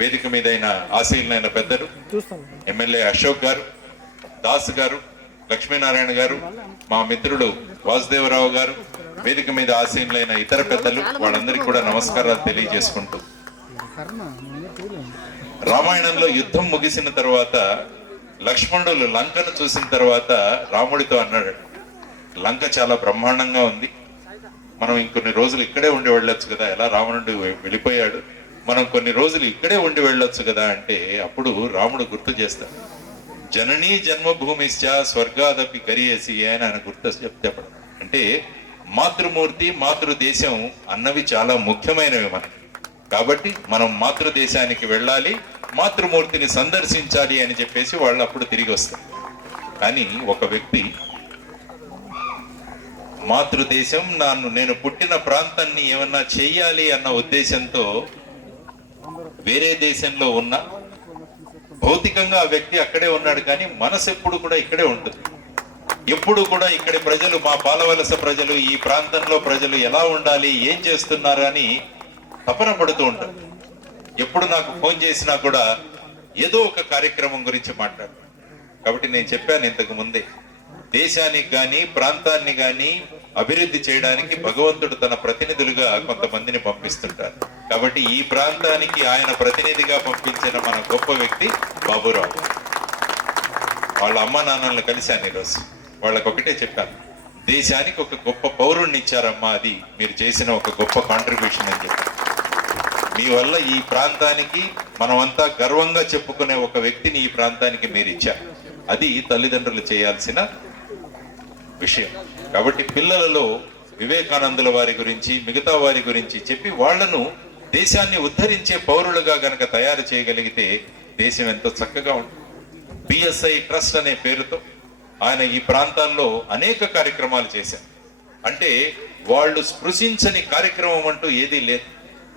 వేదిక మీదైన ఆశీలైన పెద్దలు ఎమ్మెల్యే అశోక్ గారు, దాస్ గారు, లక్ష్మీనారాయణ గారు, మా మిత్రుడు వాసుదేవరావు గారు, వేదిక మీద ఆశీనులైన ఇతర పెద్దలు, వాళ్ళందరికీ కూడా నమస్కారాలు తెలియజేసుకుంటూ, రామాయణంలో యుద్ధం ముగిసిన తర్వాత లక్ష్మణుడు లంకను చూసిన తర్వాత రాముడితో అన్నాడు, లంక చాలా బ్రహ్మాండంగా ఉంది, మనం ఇంకొన్ని రోజులు ఇక్కడే ఉండి వెళ్ళొచ్చు కదా, ఎలా రావణుడు వెళ్ళిపోయాడు, మనం కొన్ని రోజులు ఇక్కడే ఉండి వెళ్ళొచ్చు కదా అంటే అప్పుడు రాముడు గుర్తు చేస్తాడు, జననీ జన్మభూమిశ్చ స్వర్గాదపి గరియేసి అని ఆయన గుర్తు చెప్పడం. అంటే మాతృమూర్తి, మాతృదేశం అన్నవి చాలా ముఖ్యమైనవి మనకి. కాబట్టి మనం మాతృదేశానికి వెళ్ళాలి, మాతృమూర్తిని సందర్శించాలి అని చెప్పేసి వాళ్ళు అప్పుడు తిరిగి వస్తారు. కానీ ఒక వ్యక్తి మాతృదేశం, నేను పుట్టిన ప్రాంతాన్ని ఏమన్నా చెయ్యాలి అన్న ఉద్దేశంతో వేరే దేశంలో ఉన్న, భౌతికంగా ఆ వ్యక్తి అక్కడే ఉన్నాడు కానీ మనసు ఎప్పుడు కూడా ఇక్కడే ఉంటుంది. ఎప్పుడు కూడా ఇక్కడి ప్రజలు, మా పాలవలస ప్రజలు, ఈ ప్రాంతంలో ప్రజలు ఎలా ఉండాలి, ఏం చేస్తున్నారు అని తపన పడుతూ ఉంటారు. ఎప్పుడు నాకు ఫోన్ చేసినా కూడా ఏదో ఒక కార్యక్రమం గురించి మాట్లాడు. కాబట్టి నేను చెప్పాను ఇంతకు ముందే, దేశానికి కానీ ప్రాంతాన్ని కానీ అభివృద్ధి చేయడానికి భగవంతుడు తన ప్రతినిధులుగా కొంతమందిని పంపిస్తుంటారు. కాబట్టి ఈ ప్రాంతానికి ఆయన ప్రతినిధిగా పంపించిన మన గొప్ప వ్యక్తి బాబురావు. వాళ్ళ అమ్మ నాన్నలను కలిశాను ఈరోజు. వాళ్ళకు ఒకటే చెప్పాను, దేశానికి ఒక గొప్ప పౌరుణ్ణి ఇచ్చారమ్మా, అది మీరు చేసిన ఒక గొప్ప కాంట్రిబ్యూషన్ అని చెప్పారు. మీ వల్ల ఈ ప్రాంతానికి మనమంతా గర్వంగా చెప్పుకునే ఒక వ్యక్తిని ఈ ప్రాంతానికి మీరు ఇచ్చారు. అది తల్లిదండ్రులు చేయాల్సిన విషయం. కాబట్టి పిల్లలలో వివేకానందుల వారి గురించి, మిగతా వారి గురించి చెప్పి వాళ్లను దేశాన్ని ఉద్ధరించే పౌరులుగా గనక తయారు చేయగలిగితే దేశం ఎంతో చక్కగా ఉంటుంది. పిఎస్ఐ ట్రస్ట్ అనే పేరుతో ఆయన ఈ ప్రాంతాల్లో అనేక కార్యక్రమాలు చేశారు. అంటే వాళ్ళు స్పృశించని కార్యక్రమం అంటూ ఏదీ లేదు.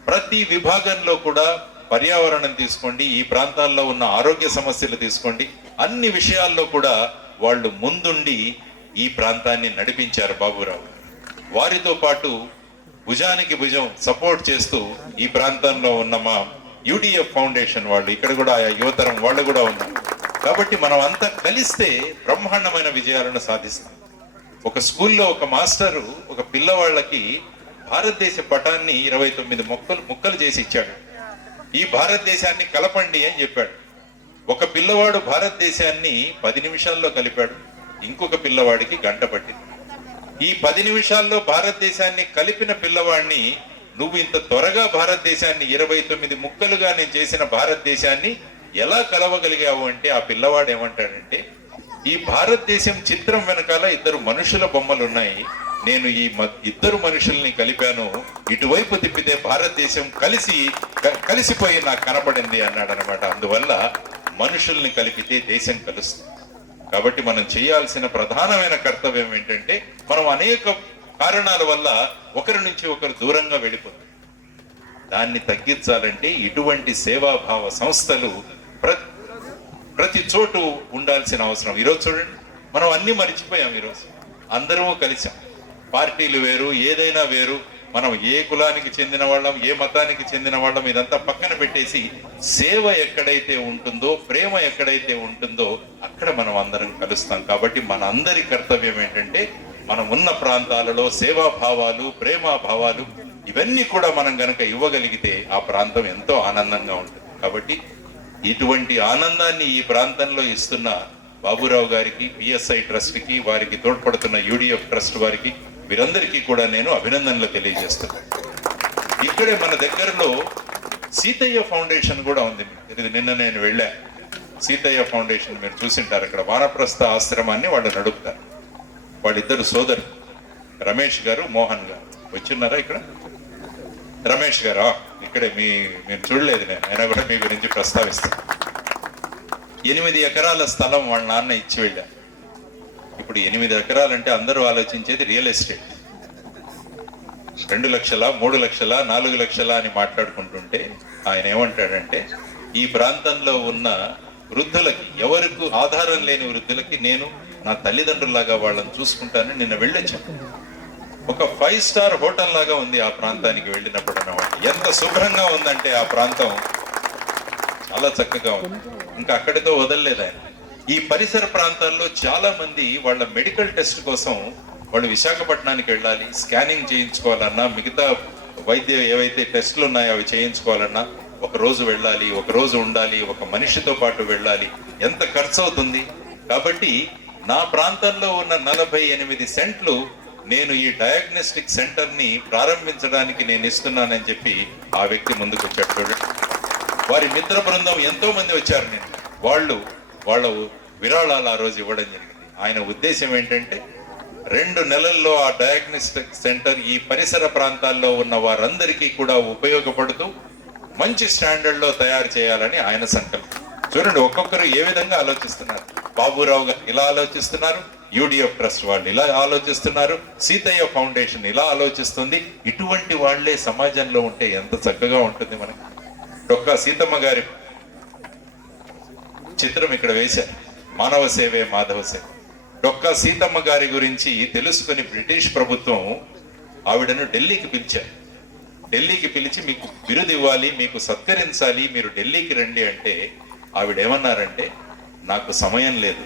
ప్రతి విభాగంలో కూడా పర్యావరణం తీసుకోండి, ఈ ప్రాంతాల్లో ఉన్న ఆరోగ్య సమస్యలు తీసుకోండి, అన్ని విషయాల్లో కూడా వాళ్ళు ముందుండి ఈ ప్రాంతాన్ని నడిపించారు బాబురావు. వారితో పాటు భుజానికి భుజం సపోర్ట్ చేస్తూ ఈ ప్రాంతంలో ఉన్న మా యూడిఎఫ్ ఫౌండేషన్ వాళ్ళు, ఇక్కడ కూడా యువతరం వాళ్ళు కూడా ఉన్నారు. కాబట్టి మనం అంతా కలిస్తే బ్రహ్మాండమైన విజయాలను సాధిస్తాం. ఒక స్కూల్లో ఒక మాస్టరు ఒక పిల్లవాళ్ళకి భారతదేశ పటాన్ని 29 ముక్కలు చేసి ఇచ్చాడు. ఈ భారతదేశాన్ని కలపండి అని చెప్పాడు. ఒక పిల్లవాడు భారతదేశాన్ని 10 నిమిషాల్లో కలిపాడు, ఇంకొక పిల్లవాడికి గంట పట్టింది. ఈ 10 నిమిషాల్లో భారతదేశాన్ని కలిపిన పిల్లవాడిని, నువ్వు ఇంత త్వరగా భారతదేశాన్ని 29 ముక్కలుగా నేను చేసిన భారతదేశాన్ని ఎలా కలవగలిగావు అంటే ఆ పిల్లవాడు ఏమంటాడంటే, ఈ భారతదేశం చిత్రం వెనకాల 2 మనుషుల బొమ్మలు ఉన్నాయి, నేను ఈ ఇద్దరు మనుషుల్ని కలిపాను, ఇటువైపు తిప్పితే భారతదేశం కలిసిపోయి నాకు కనపడింది అన్నాడు అనమాట. అందువల్ల మనుషుల్ని కలిపితే దేశం కలుస్తుంది. కాబట్టి మనం చేయాల్సిన ప్రధానమైన కర్తవ్యం ఏంటంటే, మనం అనేక కారణాల వల్ల ఒకరి నుంచి ఒకరు దూరంగా వెళ్ళిపోతాం. దాన్ని తగ్గించాలంటే ఇటువంటి సేవాభావ సంస్థలు ప్రతి చోటు ఉండాల్సిన అవసరం. ఈరోజు చూడండి, మనం అన్ని మర్చిపోయాం. ఈరోజు అందరము కలిసాం. పార్టీలు వేరు, ఏదైనా వేరు, మనం ఏ కులానికి చెందిన వాళ్ళం, ఏ మతానికి చెందిన వాళ్ళం, ఇదంతా పక్కన పెట్టేసి సేవ ఎక్కడైతే ఉంటుందో, ప్రేమ ఎక్కడైతే ఉంటుందో అక్కడ మనం అందరం కలుస్తాం. కాబట్టి మన అందరి కర్తవ్యం ఏంటంటే, మనం ఉన్న ప్రాంతాలలో సేవాభావాలు, ప్రేమాభావాలు ఇవన్నీ కూడా మనం గనక ఇవ్వగలిగితే ఆ ప్రాంతం ఎంతో ఆనందంగా ఉంటుంది. కాబట్టి ఇటువంటి ఆనందాన్ని ఈ ప్రాంతంలో ఇస్తున్న బాబురావు గారికి, పిఎస్ఐ ట్రస్ట్కి, వారికి తోడ్పడుతున్న యూడిఎఫ్ ట్రస్ట్ వారికి, వీరందరికీ కూడా నేను అభినందనలు తెలియజేస్తున్నాను. ఇక్కడే మన దగ్గరలో సీతయ్య ఫౌండేషన్ కూడా ఉంది. ఇది నిన్న నేను వెళ్ళా. సీతయ్య ఫౌండేషన్ మీరు చూసింటారు. అక్కడ వానప్రస్థ ఆశ్రమాన్ని వాళ్ళు నడుపుతారు. వాళ్ళిద్దరు సోదరు, రమేష్ గారు, మోహన్ గారు. వచ్చిన్నారా ఇక్కడ? రమేష్ గారు ఇక్కడే. మీరు చూడలేదు, నేను అయినా కూడా మీ గురించి ప్రస్తావిస్తాను. 8 ఎకరాల స్థలం వాళ్ళ నాన్న ఇచ్చి వెళ్ళారు. ఇప్పుడు 8 ఎకరాలంటే అందరూ ఆలోచించేది రియల్ ఎస్టేట్. 2 లక్షల, 3 లక్షల, 4 లక్షల అని మాట్లాడుకుంటుంటే ఆయన ఏమంటాడంటే, ఈ ప్రాంతంలో ఉన్న వృద్ధులకి, ఎవరికి ఆధారం లేని వృద్ధులకి నేను నా తల్లిదండ్రుల్లాగా వాళ్ళని చూసుకుంటానని నిన్న వెళ్ళొచ్చాను. ఒక 5 స్టార్ హోటల్ లాగా ఉంది ఆ ప్రాంతానికి వెళ్ళినప్పుడు అన్నమాట. ఎంత శుభ్రంగా ఉందంటే ఆ ప్రాంతం చాలా చక్కగా ఉంది. ఇంకా అక్కడితో వదలలేదు ఆయన. ఈ పరిసర ప్రాంతాల్లో చాలా మంది వాళ్ళ మెడికల్ టెస్ట్ కోసం వాళ్ళు విశాఖపట్నానికి వెళ్ళాలి, స్కానింగ్ చేయించుకోవాలన్నా, మిగతా వైద్య ఏవైతే టెస్టులు ఉన్నాయో అవి చేయించుకోవాలన్నా ఒక రోజు వెళ్ళాలి, ఒక రోజు ఉండాలి, ఒక మనిషితో పాటు వెళ్ళాలి. ఎంత ఖర్చు అవుతుంది? కాబట్టి నా ప్రాంతంలో ఉన్న 48 సెంట్లు నేను ఈ డయాగ్నోస్టిక్ సెంటర్ ని ప్రారంభించడానికి నేను ఇస్తున్నానని చెప్పి ఆ వ్యక్తి ముందుకు వచ్చాడు. చూడండి, వారి మిత్ర బృందం ఎంతో మంది వచ్చారు. నేను వాళ్ళ విరాళాలు ఆ రోజు ఇవ్వడం జరిగింది. ఆయన ఉద్దేశం ఏంటంటే, 2 నెలల్లో ఆ డయాగ్నోస్టిక్ సెంటర్ ఈ పరిసర ప్రాంతాల్లో ఉన్న వారందరికీ కూడా ఉపయోగపడుతూ మంచి స్టాండర్డ్ లో తయారు చేయాలని ఆయన సంకల్పం. చూడండి, ఒక్కొక్కరు ఏ విధంగా ఆలోచిస్తున్నారు. బాబురావు గారు ఇలా ఆలోచిస్తున్నారు, యూడిఎఫ్ ట్రస్ట్ వాళ్ళు ఇలా ఆలోచిస్తున్నారు, సీతయ్య ఫౌండేషన్ ఇలా ఆలోచిస్తుంది. ఇటువంటి వాళ్లే సమాజంలో ఉంటే ఎంత చక్కగా ఉంటుంది మనకి. డొక్కా సీతమ్మ గారి చిత్రం ఇక్కడ వేశారు, మానవ సేవే మాధవ సేవ. డొక్కా సీతమ్మ గారి గురించి తెలుసుకుని బ్రిటిష్ ప్రభుత్వం ఆవిడను ఢిల్లీకి పిలిచారు. ఢిల్లీకి పిలిచి మీకు బిరుదు ఇవ్వాలి, మీకు సత్కరించాలి, మీరు ఢిల్లీకి రండి అంటే ఆవిడేమన్నారంటే, నాకు సమయం లేదు,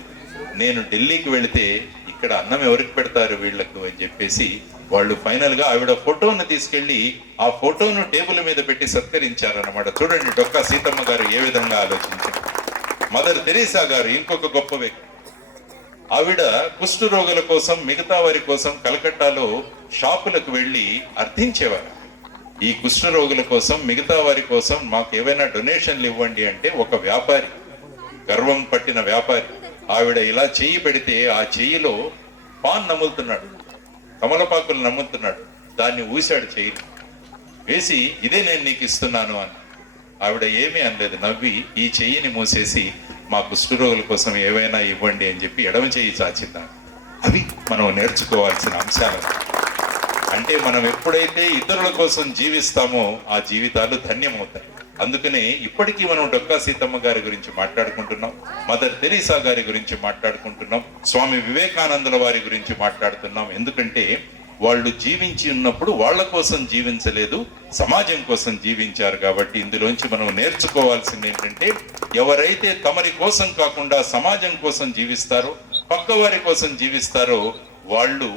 నేను ఢిల్లీకి వెళితే ఇక్కడ అన్నం ఎవరికి పెడతారు వీళ్లకు అని చెప్పేసి వాళ్ళు ఫైనల్ గా ఆవిడ ఫోటోను తీసుకెళ్లి ఆ ఫోటోను టేబుల్ మీద పెట్టి సత్కరించారన్నమాట. చూడండి డొక్కా సీతమ్మ గారు ఏ విధంగా ఆలోచించారు. మదర్ తెరీసా గారు ఇంకొక గొప్ప వ్యక్తి. ఆవిడ కుష్టు రోగుల కోసం, మిగతా వారి కోసం కలకట్టాలో షాపులకు వెళ్లి అర్థించేవారు. ఈ కుష్టు రోగుల కోసం, మిగతా వారి కోసం మాకు ఏవైనా డొనేషన్లు ఇవ్వండి అంటే ఒక వ్యాపారి, గర్వం పట్టిన వ్యాపారి, ఆవిడ ఇలా చెయ్యి పెడితే ఆ చెయ్యిలో పాన్ నములుతున్నాడు, కమలపాకులు నమ్ముతున్నాడు. దాన్ని ఊశాడు చెయ్యి వేసి, ఇదే నేను నీకు ఇస్తున్నాను అని. ఆవిడ ఏమీ అనలేదు, నవ్వి ఈ చెయ్యిని మూసేసి మా కుష్ఠరోగుల కోసం ఏవైనా ఇవ్వండి అని చెప్పి ఎడమ చెయ్యి చాచిందాడు. అవి మనం నేర్చుకోవాల్సిన అంశాలు. అంటే మనం ఎప్పుడైతే ఇతరుల కోసం జీవిస్తామో ఆ జీవితాలు ధన్యమవుతాయి. అందుకనే ఇప్పటికీ మనం డొక్కా సీతమ్మ గారి గురించి మాట్లాడుకుంటున్నాం, మదర్ తెరీసా గారి గురించి మాట్లాడుకుంటున్నాం, స్వామి వివేకానందుల వారి గురించి మాట్లాడుతున్నాం. ఎందుకంటే వాళ్ళు జీవించి ఉన్నప్పుడు వాళ్ళ కోసం జీవించలేదు, సమాజం కోసం జీవించారు. కాబట్టి ఇందులోంచి మనం నేర్చుకోవాల్సింది ఏంటంటే, ఎవరైతే తమరి కోసం కాకుండా సమాజం కోసం జీవిస్తారో, పక్క వారి కోసం జీవిస్తారో, వాళ్ళు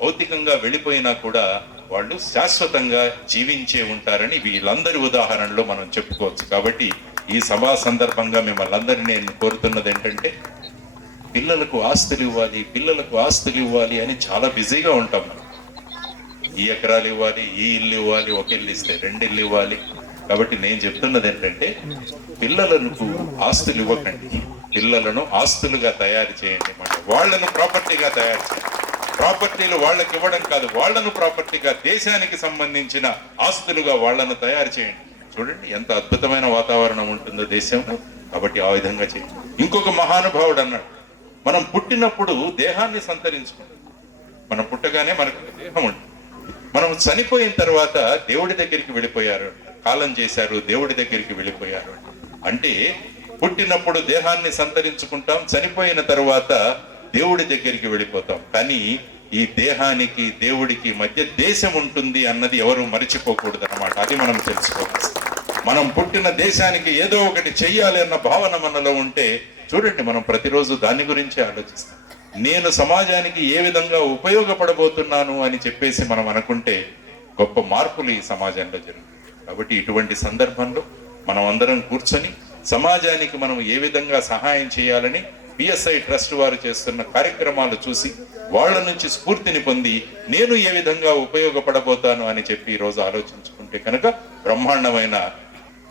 భౌతికంగా వెళ్ళిపోయినా కూడా వాళ్ళు శాశ్వతంగా జీవించే ఉంటారని వీళ్ళందరి ఉదాహరణలో మనం చెప్పుకోవచ్చు. కాబట్టి ఈ సభా సందర్భంగా మిమ్మల్ని అందరినీ నేను కోరుతున్నది ఏంటంటే, పిల్లలకు ఆస్తులు ఇవ్వాలి, పిల్లలకు ఆస్తులు ఇవ్వాలి అని చాలా బిజీగా ఉంటాం మనం. ఈ ఎకరాలు ఇవ్వాలి, ఈ ఇల్లు ఇవ్వాలి, ఒక ఇల్లు ఇస్తే 2 ఇల్లు ఇవ్వాలి. కాబట్టి నేను చెప్తున్నది ఏంటంటే, పిల్లలకు ఆస్తులు ఇవ్వకండి, పిల్లలను ఆస్తులుగా తయారు చేయండి, వాళ్ళను ప్రాపర్టీగా తయారు చేయండి. ప్రాపర్టీలు వాళ్ళకి ఇవ్వడం కాదు, వాళ్ళను ప్రాపర్టీగా, దేశానికి సంబంధించిన ఆస్తులుగా వాళ్ళను తయారు చేయండి. చూడండి ఎంత అద్భుతమైన వాతావరణం ఉంటుందో దేశంలో. కాబట్టి ఆ విధంగా చేయండి. ఇంకొక మహానుభావుడు అన్నాడు, మనం పుట్టినప్పుడు దేహాన్ని సంతరించుకుంటాం. మనం పుట్టగానే మనకు దేహం ఉంటుంది. మనం చనిపోయిన తర్వాత దేవుడి దగ్గరికి వెళ్ళిపోయారు, కాలం చేశారు, దేవుడి దగ్గరికి వెళ్ళిపోయారు. అంటే పుట్టినప్పుడు దేహాన్ని సంతరించుకుంటాం, చనిపోయిన తర్వాత దేవుడి దగ్గరికి వెళ్ళిపోతాం. కానీ ఈ దేహానికి దేవుడికి మధ్య దేశం ఉంటుంది అన్నది ఎవరు మరిచిపోకూడదు అన్నమాట. అది మనం తెలుసుకోవాలి. మనం పుట్టిన దేశానికి ఏదో ఒకటి చెయ్యాలి అన్న భావన మనలో ఉంటే చూడండి, మనం ప్రతిరోజు దాని గురించే ఆలోచిస్తాం. నేను సమాజానికి ఏ విధంగా ఉపయోగపడబోతున్నాను అని చెప్పేసి మనం అనుకుంటే గొప్ప మార్పులు ఈ సమాజంలో జరుగుతాయి. కాబట్టి ఇటువంటి సందర్భంలో మనం అందరం కూర్చొని సమాజానికి మనం ఏ విధంగా సహాయం చేయాలని పిఎస్ఐ ట్రస్ట్ వారు చేస్తున్న కార్యక్రమాలు చూసి వాళ్ళ నుంచి స్ఫూర్తిని పొంది నేను ఏ విధంగా ఉపయోగపడబోతాను అని చెప్పి ఈరోజు ఆలోచించుకుంటే కనుక బ్రహ్మాండమైన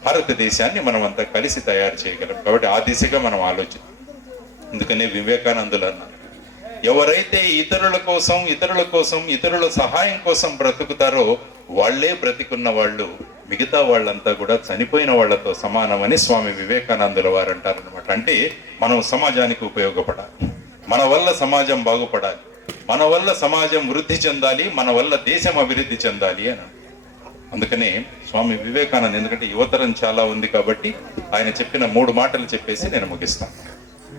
భారతదేశాన్ని మనం అంతా కలిసి తయారు చేయగలం. కాబట్టి ఆ దిశగా మనం ఆలోచిద్దాం. అందుకనే వివేకానందులు అన్నారు, ఎవరైతే ఇతరుల కోసం ఇతరుల సహాయం కోసం బ్రతుకుతారో వాళ్లే బ్రతికున్న వాళ్ళు, మిగతా వాళ్ళంతా కూడా చనిపోయిన వాళ్లతో సమానమని స్వామి వివేకానందుల వారు అంటారనమాట. అంటే మనం సమాజానికి ఉపయోగపడాలి, మన వల్ల సమాజం బాగుపడాలి, మన వల్ల సమాజం వృద్ధి చెందాలి, మన వల్ల దేశం అభివృద్ధి చెందాలి అని. అందుకనే స్వామి వివేకానంద, ఎందుకంటే యువతరం చాలా ఉంది కాబట్టి ఆయన చెప్పిన 3 మాటలు చెప్పేసి నేను ముగిస్తాను.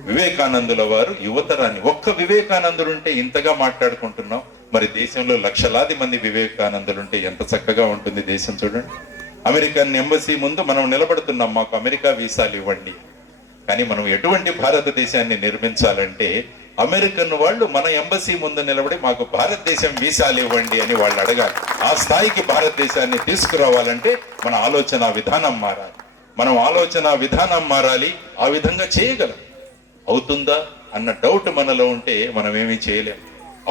వివేకానందుల వారు యువతరాన్ని, ఒక్క వివేకానందులుంటే ఇంతగా మాట్లాడుకుంటున్నాం, మరి దేశంలో లక్షలాది మంది వివేకానందులుంటే ఎంత చక్కగా ఉంటుంది దేశం. చూడండి, అమెరికన్ ఎంబసీ ముందు మనం నిలబడుతున్నాం, మాకు అమెరికా వీసాలు ఇవ్వండి. కానీ మనం ఎటువంటి భారతదేశాన్ని నిర్మించాలంటే అమెరికన్ వాళ్ళు మన ఎంబసీ ముందు నిలబడి మాకు భారతదేశం వీసాలు ఇవ్వండి అని వాళ్ళు అడగాలి. ఆ స్థాయికి భారతదేశాన్ని తీసుకురావాలంటే మన ఆలోచన విధానం మారాలి, మనం ఆలోచన విధానం మారాలి. ఆ విధంగా చేయగలం. అవుతుందా అన్న డౌట్ మనలో ఉంటే మనం ఏమీ చేయలేం.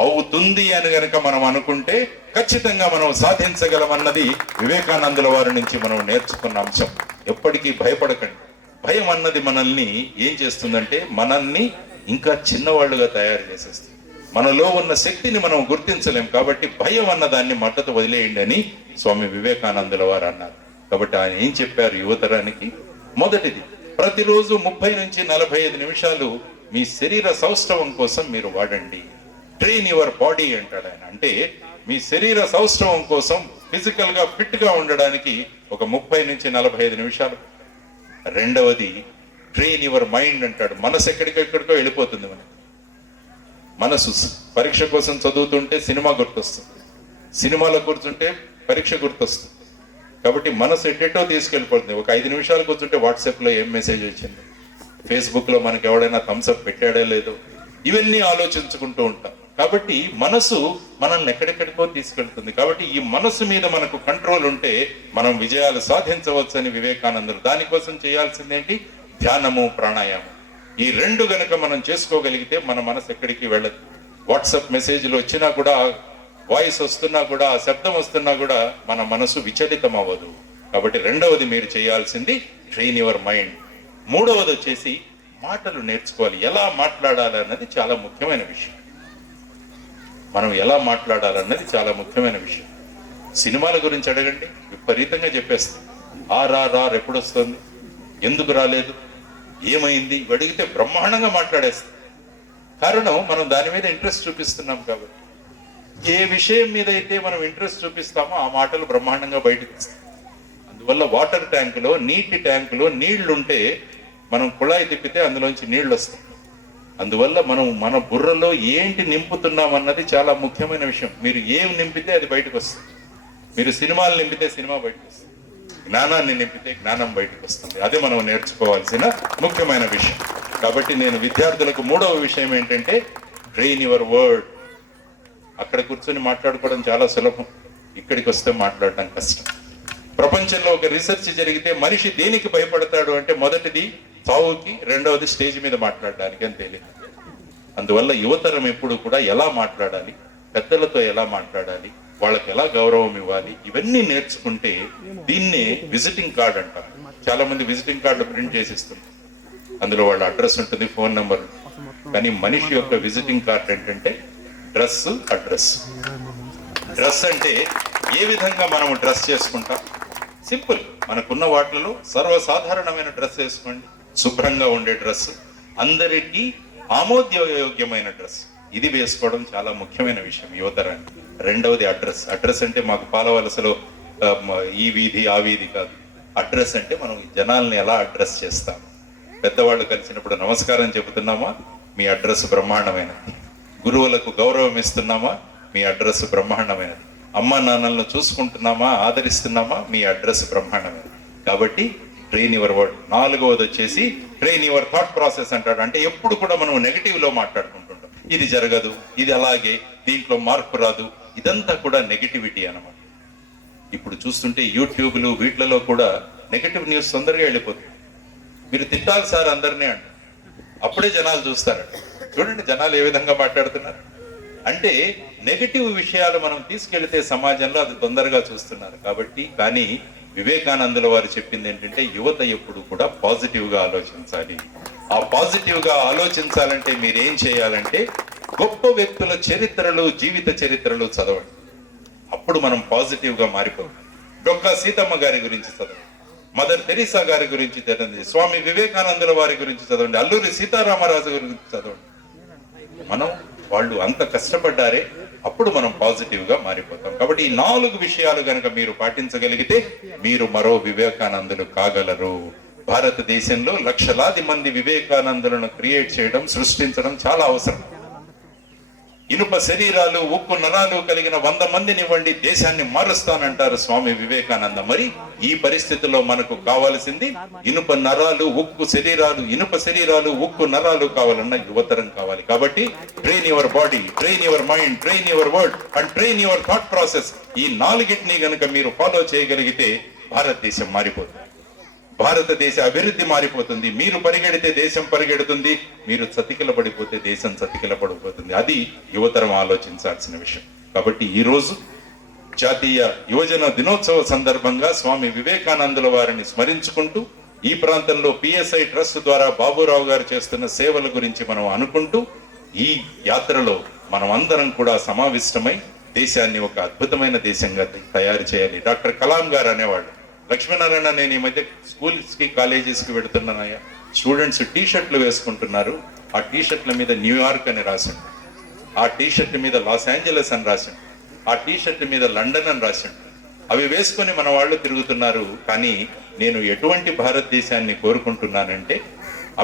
అవుతుంది అని గనక మనం అనుకుంటే ఖచ్చితంగా మనం సాధించగలం అన్నది వివేకానందుల వారి నుంచి మనం నేర్చుకున్న అంశం. ఎప్పటికీ భయపడకండి. భయం అన్నది మనల్ని ఏం చేస్తుందంటే మనల్ని ఇంకా చిన్నవాళ్ళుగా తయారు చేసేస్తుంది. మనలో ఉన్న శక్తిని మనం గుర్తించలేం. కాబట్టి భయం అన్న దాన్ని మద్దతు వదిలేయండి అని స్వామి వివేకానందుల వారు అన్నారు. కాబట్టి ఆయన ఏం చెప్పారు యువతరానికి? మొదటిది, ప్రతిరోజు 30 నుంచి 45 నిమిషాలు మీ శరీర సౌష్ఠవం కోసం మీరు వాడండి. ట్రైన్ యువర్ బాడీ అంటాడు ఆయన. అంటే మీ శరీర సౌష్ఠవం కోసం, ఫిజికల్ గా ఫిట్ గా ఉండడానికి ఒక 30 నుంచి 45 నిమిషాలు. రెండవది, ట్రైన్ యువర్ మైండ్ అంటాడు. మనసు ఎక్కడికెక్కడికో వెళ్ళిపోతుంది. మనసు పరీక్ష కోసం చదువుతుంటే సినిమా గుర్తొస్తుంది, సినిమాలో కూర్చుంటే పరీక్ష గుర్తొస్తుంది. కాబట్టి మనసు ఎట్టేటో తీసుకెళ్ళిపోతుంది. ఒక 5 నిమిషాలు కూర్చుంటే వాట్సాప్లో ఏం మెసేజ్ వచ్చింది, ఫేస్బుక్లో మనకి ఎవడైనా థమ్స్అప్ పెట్టాడో లేదో, ఇవన్నీ ఆలోచించుకుంటూ ఉంటాం. కాబట్టి మనసు మనల్ని ఎక్కడెక్కడికో తీసుకెళ్తుంది. కాబట్టి ఈ మనసు మీద మనకు కంట్రోల్ ఉంటే మనం విజయాలు సాధించవచ్చు అని వివేకానందులు. దానికోసం చేయాల్సిందేంటి? ధ్యానము, ప్రాణాయామం. ఈ 2 గనక మనం చేసుకోగలిగితే మన మనసు ఎక్కడికి వెళ్ళదు. వాట్సాప్ మెసేజ్లు వచ్చినా కూడా, వాయిస్ వస్తున్నా కూడా, శబ్దం వస్తున్నా కూడా మన మనసు విచలితం అవ్వదు. కాబట్టి రెండవది మీరు చేయాల్సింది ట్రైన్ యువర్ మైండ్. మూడవది వచ్చేసి మాటలు నేర్చుకోవాలి. ఎలా మాట్లాడాలన్నది చాలా ముఖ్యమైన విషయం. మనం ఎలా మాట్లాడాలన్నది చాలా ముఖ్యమైన విషయం. సినిమాల గురించి అడగండి, విపరీతంగా చెప్పేస్తాం. ఆర్ఆర్ఆర్ ఎప్పుడు వస్తుంది, ఎందుకు రాలేదు, ఏమైంది అడిగితే బ్రహ్మాండంగా మాట్లాడేస్తాం. కారణం మనం దాని మీద ఇంట్రెస్ట్ చూపిస్తున్నాం. కాబట్టి ఏ విషయం మీద అయితే మనం ఇంట్రెస్ట్ చూపిస్తామో ఆ మాటలు బ్రహ్మాండంగా బయటకు వస్తాయి. అందువల్ల వాటర్ ట్యాంకులో, నీటి ట్యాంకులో నీళ్లుంటే మనం కుళాయి తిప్పితే అందులోంచి నీళ్లు వస్తాయి. అందువల్ల మనం మన బుర్రలో ఏంటి నింపుతున్నాం అన్నది చాలా ముఖ్యమైన విషయం. మీరు ఏం నింపితే అది బయటకు వస్తుంది. మీరు సినిమాలు నింపితే సినిమా బయటకు వస్తుంది, జ్ఞానాన్ని నింపితే జ్ఞానం బయటకు వస్తుంది. అదే మనం నేర్చుకోవాల్సిన ముఖ్యమైన విషయం. కాబట్టి నేను విద్యార్థులకు 3వ విషయం ఏంటంటే ట్రైన్ యువర్ వర్డ్. అక్కడ కూర్చొని మాట్లాడుకోవడం చాలా సులభం, ఇక్కడికి వస్తే మాట్లాడడం కష్టం. ప్రపంచంలో ఒక రీసెర్చ్ జరిగితే మనిషి దేనికి భయపడతాడు అంటే మొదటిది చావుకి, రెండవది స్టేజ్ మీద మాట్లాడడానికి అని తేలిక. అందువల్ల యువతరం ఎప్పుడు కూడా ఎలా మాట్లాడాలి, పెద్దలతో ఎలా మాట్లాడాలి, వాళ్ళకి ఎలా గౌరవం ఇవ్వాలి, ఇవన్నీ నేర్చుకుంటే దీన్నే విజిటింగ్ కార్డ్ అంటారు. చాలా మంది విజిటింగ్ కార్డు ప్రింట్ చేసిస్తుంది, అందులో వాళ్ళ అడ్రస్ ఉంటుంది, ఫోన్ నెంబర్. కానీ మనిషి యొక్క విజిటింగ్ కార్డ్ ఏంటంటే డ్రెస్ అడ్రస్. డ్రెస్ అంటే ఏ విధంగా మనం డ్రెస్ చేసుకుంటాం? సింపుల్, మనకున్న వాటిలో సర్వసాధారణమైన డ్రెస్ వేసుకోండి, శుభ్రంగా ఉండే డ్రెస్, అందరికీ ఆమోదయోగ్యమైన డ్రెస్, ఇది వేసుకోవడం చాలా ముఖ్యమైన విషయం యువతరానికి. రెండవది అడ్రస్. అడ్రస్ అంటే మాకు పాలవలసలో ఈ వీధి ఆ వీధి కాదు. అడ్రస్ అంటే మనం జనాల్ని ఎలా అడ్రస్ చేస్తాం. పెద్దవాళ్ళు కలిసినప్పుడు నమస్కారం చెబుతున్నామా? మీ అడ్రస్ బ్రహ్మాండమైనది. గురువులకు గౌరవం ఇస్తున్నామా? మీ అడ్రస్ బ్రహ్మాండమైనది. అమ్మా నాన్నలను చూసుకుంటున్నామా, ఆదరిస్తున్నామా? మీ అడ్రస్ బ్రహ్మాండమైనది. కాబట్టి ట్రైన్ యువర్ వర్డ్. నాలుగవది వచ్చేసి ట్రైన్ యువర్ థాట్ ప్రాసెస్ అంటాడు. అంటే ఎప్పుడు కూడా మనం నెగిటివ్ లో మాట్లాడుకుంటుంటాం. ఇది జరగదు, ఇది అలాగే, దీంట్లో మార్పు రాదు, ఇదంతా కూడా నెగిటివిటీ అన్నమాట. ఇప్పుడు చూస్తుంటే యూట్యూబ్లు వీటిలలో కూడా నెగిటివ్ న్యూస్ తొందరగా వెళ్ళిపోతుంది. మీరు తిట్టాలి సార్ అందరినీ అంట, అప్పుడే జనాలు చూస్తారట. చూడండి జనాలు ఏ విధంగా మాట్లాడుతున్నారు. అంటే నెగటివ్ విషయాలు మనం తీసుకెళ్తే సమాజంలో అది తొందరగా చూస్తున్నారు. కాబట్టి కానీ వివేకానందుల వారు చెప్పింది ఏంటంటే యువత ఎప్పుడు కూడా పాజిటివ్ గా ఆలోచించాలి. ఆ పాజిటివ్ గా ఆలోచించాలంటే మీరేం చేయాలంటే గొప్ప వ్యక్తుల చరిత్రలు, జీవిత చరిత్రలు చదవండి. అప్పుడు మనం పాజిటివ్ గా మారిపోతాం. డొక్కా సీతమ్మ గారి గురించి చదవండి, మదర్ తెరీసా గారి గురించి చదవండి, స్వామి వివేకానందుల వారి గురించి చదవండి, అల్లూరి సీతారామరాజు గురించి చదవండి. మనం వాళ్ళు అంత కష్టపడ్డారే, అప్పుడు మనం పాజిటివ్ గా మారిపోతాం. కాబట్టి ఈ 4 విషయాలు గనక మీరు పాటించగలిగితే మీరు మరో వివేకానందులు కాగలరు. భారతదేశంలో లక్షలాది మంది వివేకానందులను క్రియేట్ చేయడం, సృష్టించడం చాలా అవసరం. ఇనుప శరీరాలు, ఉక్కు నరాలు కలిగిన 100 మందినివ్వండి, దేశాన్ని మారుస్తానంటారు స్వామి వివేకానంద. మరి ఈ పరిస్థితుల్లో మనకు కావాల్సింది ఇనుప నరాలు, ఉక్కు శరీరాలు, ఇనుప శరీరాలు, ఉక్కు నరాలు కావాలన్న యువతరం కావాలి. కాబట్టి train your body, train your mind, train your word and train your thought process. ఈ 4ని గనుక మీరు ఫాలో చేయగలిగితే భారతదేశం మారిపోతుంది, భారతదేశ అభివృద్ధి మారిపోతుంది. మీరు పరిగెడితే దేశం పరిగెడుతుంది, మీరు చతికిల పడిపోతే దేశం చతికిల పడిపోతుంది. అది యువతరం ఆలోచించాల్సిన విషయం. కాబట్టి ఈ రోజు జాతీయ యువజన దినోత్సవ సందర్భంగా స్వామి వివేకానందుల వారిని స్మరించుకుంటూ, ఈ ప్రాంతంలో పిఎస్ఐ ట్రస్ట్ ద్వారా బాబురావు గారు చేస్తున్న సేవల గురించి మనం అనుకుంటూ, ఈ యాత్రలో మనం అందరం కూడా సమావిష్టమై దేశాన్ని ఒక అద్భుతమైన దేశంగా తయారు చేయాలి. డాక్టర్ కలాం గారు అనేవాళ్ళు, లక్ష్మీనారాయణ, నేను ఈ మధ్య స్కూల్స్ కి కాలేజెస్ కి పెడుతున్నానయ్యా, స్టూడెంట్స్ టీ షర్ట్లు వేసుకుంటున్నారు, ఆ టీ షర్ట్ల మీద న్యూయార్క్ అని రాసిండు, ఆ టీ షర్ట్ మీద లాస్ ఏంజలస్ అని రాసిండు, ఆ టీ షర్ట్ మీద లండన్ అని రాసిండు. అవి వేసుకొని మన వాళ్ళు తిరుగుతున్నారు. కానీ నేను ఎటువంటి భారతదేశాన్ని కోరుకుంటున్నానంటే,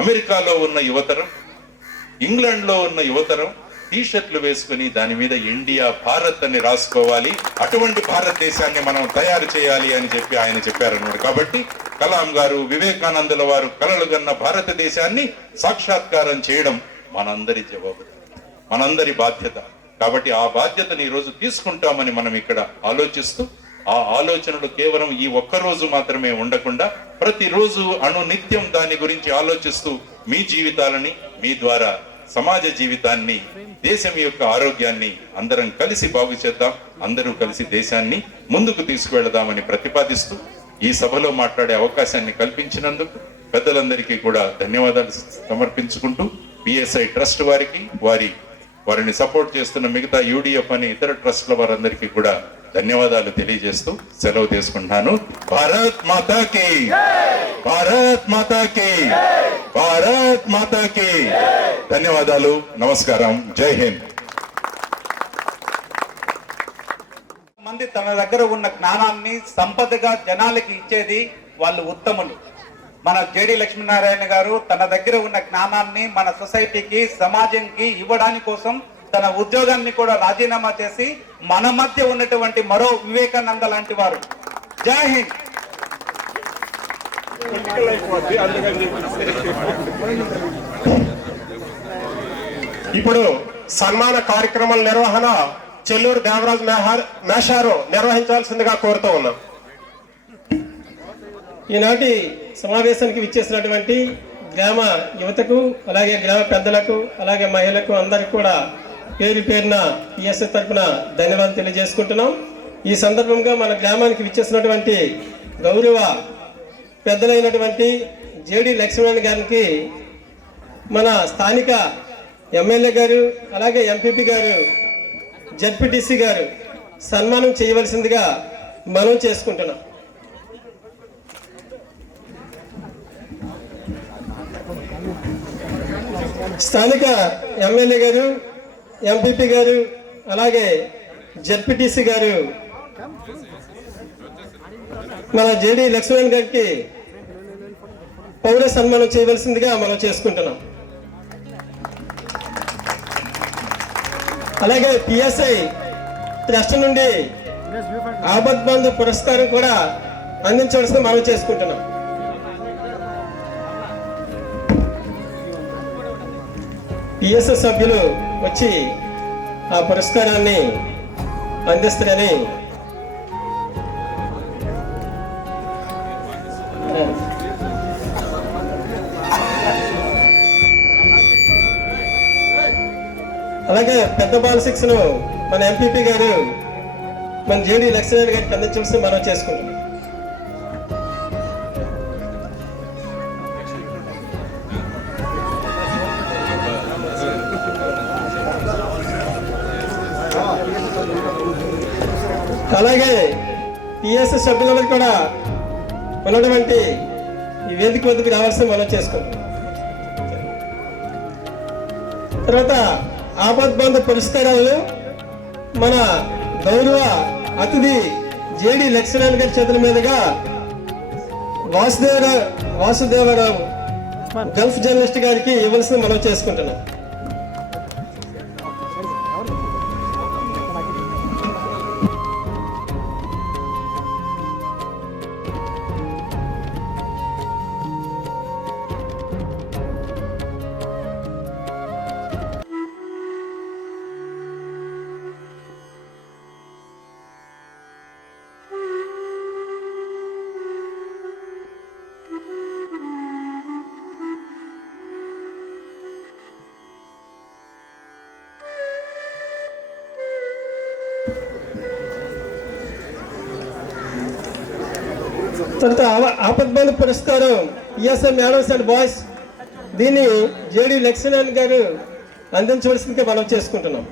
అమెరికాలో ఉన్న యువతరం, ఇంగ్లాండ్ లో ఉన్న యువతరం టీ షర్ట్లు వేసుకుని దాని మీద ఇండియా, భారత్ అని రాసుకోవాలి. అటువంటి భారతదేశాన్ని మనం తయారు చేయాలి అని చెప్పి ఆయన చెప్పారన్నమాట. కాబట్టి కలాం గారు, వివేకానందుల వారు కలలు కన్న భారతదేశాన్ని సాక్షాత్కారం చేయడం మనందరి జవాబుదారీ, మనందరి బాధ్యత. కాబట్టి ఆ బాధ్యతని ఈ రోజు తీసుకుంటామని మనం ఇక్కడ ఆలోచిస్తూ, ఆ ఆలోచనలు కేవలం ఈ ఒక్కరోజు మాత్రమే ఉండకుండా ప్రతిరోజు నిత్యం దాని గురించి ఆలోచిస్తూ మీ జీవితాలని, మీ ద్వారా సమాజ జీవితాన్ని, దేశం యొక్క ఆరోగ్యాన్ని అందరం కలిసి బాగు చేద్దాం, అందరూ కలిసి దేశాన్ని ముందుకు తీసుకువెళదామని ప్రతిపాదిస్తూ ఈ సభలో మాట్లాడే అవకాశాన్ని కల్పించినందుకు పెద్దలందరికీ కూడా ధన్యవాదాలు సమర్పించుకుంటూ, పిఎస్ఐ ట్రస్ట్ వారికి, వారిని సపోర్ట్ చేస్తున్న మిగతా యూడిఎఫ్ అని ఇతర ట్రస్ట్ల వారందరికీ కూడా ధన్యవాదాలు తెలియజేస్తూ సెలవు తీసుకుంటున్నాను. భారత్ మాతా కీ, భారత్ మాతా కీ, భారత్ మాతా కీ. ధన్యవాదాలు, నమస్కారం, జై హింద్. మంది తన దగ్గర ఉన్న జ్ఞానాన్ని సంపదగా జనాలకి ఇచ్చేది వాళ్ళు ఉత్తములు. మన జేడి లక్ష్మీనారాయణ గారు తన దగ్గర ఉన్న జ్ఞానాన్ని మన సొసైటీకి, సమాజంకి ఇవ్వడానికి కోసం తన ఉద్యోగాన్ని కూడా రాజీనామా చేసి మన మధ్య ఉన్నటువంటి మరో వివేకానంద లాంటి వారు. జై హింద్. ఇప్పుడు సన్మాన కార్యక్రమాల నిర్వహణ చెల్లూరు దేవరాజు మేషారు నిర్వహించాల్సిందిగా కోరుతూ ఉన్నాం. ఈనాటి సమావేశానికి విచ్చేసినటువంటి గ్రామ యువతకు, అలాగే గ్రామ పెద్దలకు, అలాగే మహిళలకు అందరికి కూడా పేరు పేరున పిఎస్ఐ తరఫున ధన్యవాదాలు తెలియజేసుకుంటున్నాం. ఈ సందర్భంగా మన గ్రామానికి విచ్చేసినటువంటి గౌరవ పెద్దలైనటువంటి జేడి లక్ష్మీనారాయణ గారికి మన స్థానిక ఎమ్మెల్యే గారు, అలాగే ఎంపీపీ గారు జడ్పీటీసీ గారు సన్మానం చేయవలసిందిగా మనం చేసుకుంటున్నాం. స్థానిక ఎమ్మెల్యే గారు, ఎంపీపీ గారు, అలాగే జడ్పీటీసీ గారు మన జేడి లక్ష్మణ్ గారికి పౌర సన్మానం చేయవలసిందిగా మనం చేసుకుంటున్నాం. అలాగే పిఎస్ఐ ట్రస్ట్ నుండి ఆపద్ బంధు పురస్కారం కూడా అందించవలసింది మనం చేసుకుంటున్నాం. పిఎస్ఐ సభ్యులు వచ్చి ఆ పురస్కారాన్ని అందిస్తారని అలాగే పెద్ద బాల శిక్షను మన ఎంపీపీ గారు మన జేడీ లక్ష్మణ్ గారికి అందించవలసి మనం చేసుకుంటున్నాం. అలాగే పిఎస్ఎస్ సభ్యులందరూ కూడా ఉన్నటువంటి ఈ వేదిక వద్దకు రావాల్సి మనం చేసుకుంటాం. తర్వాత ఆపద్ బంధు పురస్కారాలు మన గౌరవ అతిథి జేడి లక్ష్మణ్ గారి చేతుల మీదుగా వాసుదేవరావు గల్ఫ్ జర్నలిస్ట్ గారికి ఇవ్వాల్సింది మనం చేసుకుంటున్నాం. తర్వాత ఆపద్ బంధు పురస్కారం ఈఎస్ఐ మేడమ్స్ అండ్ బాయ్స్, దీన్ని జేడి లక్ష్మణ్ గారు అందించవలసిందిగా మనం చేసుకుంటున్నాం.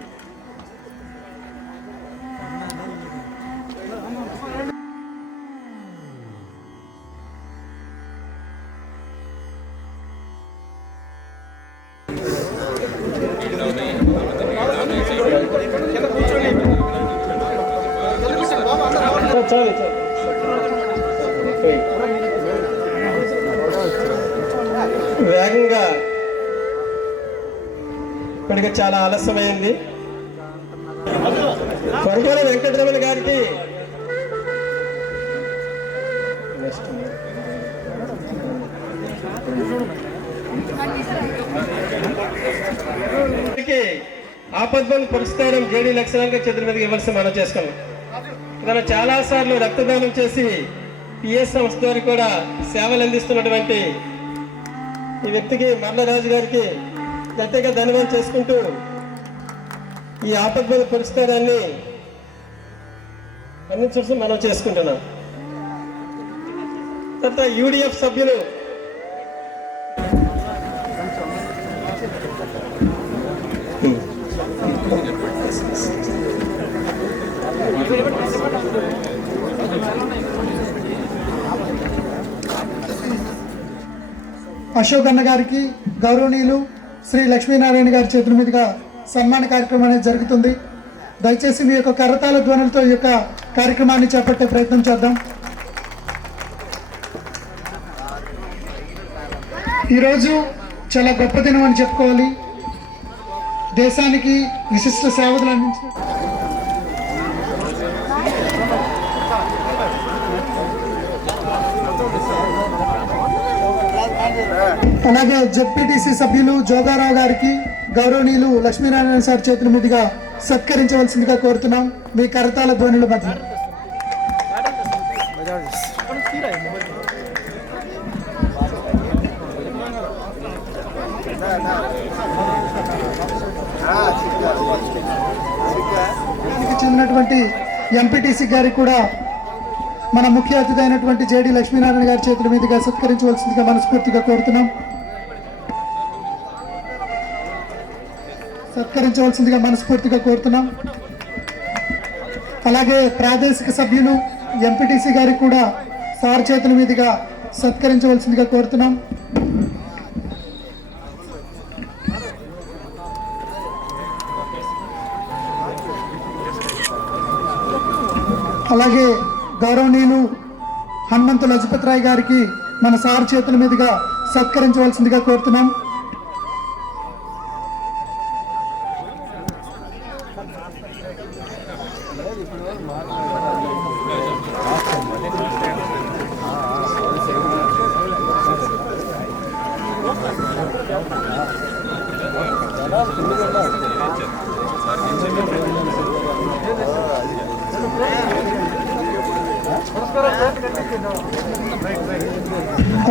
చాలు వేగంగా ఇప్పటికే చాలా ఆలస్యమైంది. కొరటాల వెంకటరమణ గారికి ఆపద్ బంధు పురస్కారం జేడి లక్ష్మణ్ గారి చేతుల మీదకి ఇవ్వాల్సి మనం చేసుకున్నాం. తను చాలా సార్లు రక్తదానం చేసి పిఎస్ సంస్థ ద్వారా కూడా సేవలు అందిస్తున్నటువంటి ఈ వ్యక్తికి మర్లరాజు గారికి ప్రత్యేక ధన్యవాదాలు చేసుకుంటూ ఈ ఆపద్ బంధు పురస్కారాన్ని అందించడం మనం చేసుకుంటున్నాం. తర్వాత యూడిఎఫ్ సభ్యులు అశోక్ అన్న గారికి గౌరవనీయులు శ్రీ లక్ష్మీనారాయణ గారి చేతుల మీదుగా సన్మాన కార్యక్రమం అనేది జరుగుతుంది. దయచేసి మీ యొక్క కరతాళ ధ్వనులతో ఈ యొక్క కార్యక్రమాన్ని చేపట్టే ప్రయత్నం చేద్దాం. ఈరోజు చాలా గొప్ప దినం అని చెప్పుకోవాలి. దేశానికి విశిష్ట సేవలు అందించిన అలాగే జెడ్పీటీసీ సభ్యులు జోగారావు గారికి గౌరవనీయులు లక్ష్మీనారాయణ సార్ చేతుల మీదుగా సత్కరించవలసిందిగా కోరుతున్నాం. మీ కరతాళ ధ్వనుల మధ్య చెందినటువంటి ఎంపీటీసీ గారికి కూడా మన ముఖ్య అతిథి అయినటువంటి జేడి లక్ష్మీనారాయణ గారి చేతుల మీదుగా సత్కరించవలసిందిగా మనస్ఫూర్తిగా కోరుతున్నాం. సత్కరించవలసిందిగా మనస్ఫూర్తిగా కోరుతున్నాం. అలాగే ప్రాదేశిక సభ్యులు ఎంపీటీసీ గారికి కూడా సార్ చేతుల మీదుగా సత్కరించవలసిందిగా కోరుతున్నాం. అలాగే గౌరవనీయులు హనుమంతు లజపతి రాయ్ గారికి మన సార్ చేతుల మీదుగా సత్కరించవలసిందిగా కోరుతున్నాం.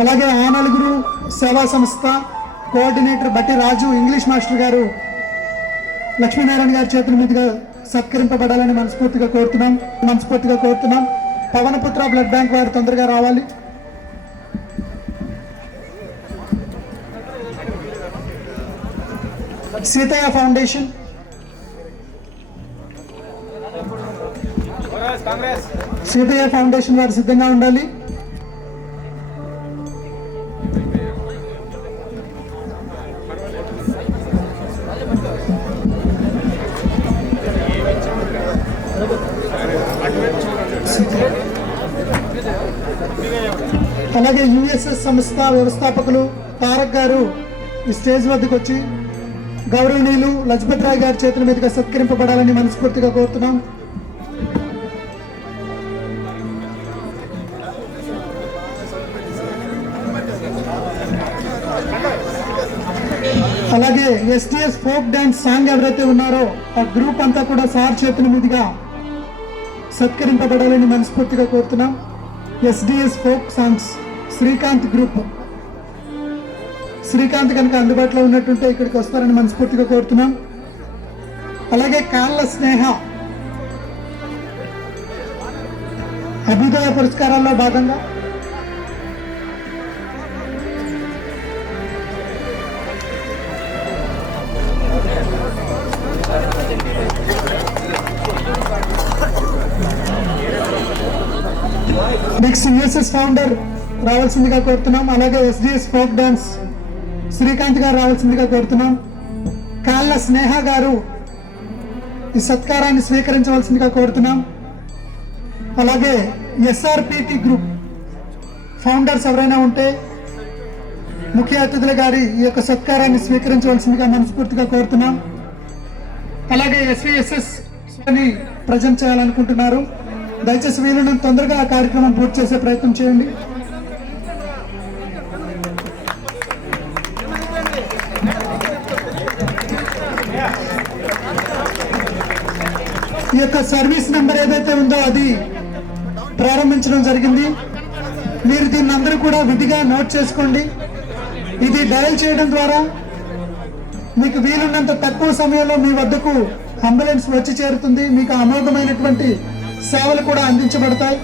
అలాగే ఆనలుగురు సేవా సంస్థ కోఆర్డినేటర్ బట్టి రాజు ఇంగ్లీష్ మాస్టర్ గారు లక్ష్మీనారాయణ గారి చేతుల మీదుగా సత్కరింపబడాలని మనస్ఫూర్తిగా కోరుతున్నాం. పవనపుత్ర బ్లడ్ బ్యాంక్ వారు తొందరగా రావాలి. సీతయ్య ఫౌండేషన్, సీతయ్య ఫౌండేషన్ వారు సిద్ధంగా ఉండాలి. అలాగే యుఎస్ఎస్ సంస్థ వ్యవస్థాపకులు తారక్ గారు ఈ స్టేజ్ వద్దకు వచ్చి గౌరవనీయులు లజపతి రాయ్ గారి చేతుల మీదుగా సత్కరింపబడాలని మనస్ఫూర్తిగా కోరుతున్నాం. అలాగే ఎస్టీఎస్ ఫోక్ డాన్స్ సాంగ్ ఎవరైతే ఉన్నారో ఆ గ్రూప్ అంతా కూడా సార్ చేతుల మీదుగా సత్కరింపబడాలని మనస్ఫూర్తిగా కోరుతున్నాం. SDS folk songs Srikanth group, Srikanth కనుక అందుబాటులో ఉన్నట్టుంటే ఇక్కడికి వస్తారని మనస్ఫూర్తిగా కోరుతున్నాం. అలాగే కాళ్ళ స్నేహ అభ్యుదయ పురస్కారాల్లో భాగంగా నెక్స్ట్ యుఎస్ఎస్ ఫౌండర్ రావాల్సిందిగా కోరుతున్నాం. అలాగే ఎస్డిఎస్ ఫోక్ డాన్స్ శ్రీకాంత్ గారు రావాల్సిందిగా కోరుతున్నాం. కాళ్ళ స్నేహ గారు ఈ సత్కారాన్ని స్వీకరించవలసిందిగా కోరుతున్నాం. అలాగే ఎస్ఆర్పిటి గ్రూప్ ఫౌండర్స్ ఎవరైనా ఉంటే ముఖ్య అతిథుల గారి ఈ యొక్క సత్కారాన్ని స్వీకరించవలసిందిగా మనస్ఫూర్తిగా కోరుతున్నాం. అలాగే ఎస్విఎస్ఎస్ అని ప్రజెంట్ చేయాలనుకుంటున్నారు. దయచేసి వీలున్నంత తొందరగా ఆ కార్యక్రమం పూర్తి చేసే ప్రయత్నం చేయండి. ఈ యొక్క సర్వీస్ నెంబర్ ఏదైతే ఉందో అది ప్రారంభించడం జరిగింది. మీరు దీన్ని అందరూ కూడా విధిగా నోట్ చేసుకోండి. ఇది డయల్ చేయడం ద్వారా మీకు వీలున్నంత తక్కువ సమయంలో మీ వద్దకు అంబులెన్స్ వచ్చి చేరుతుంది. మీకు అమోఘమైనటువంటి సేవలు కూడా అందించబడతాయి.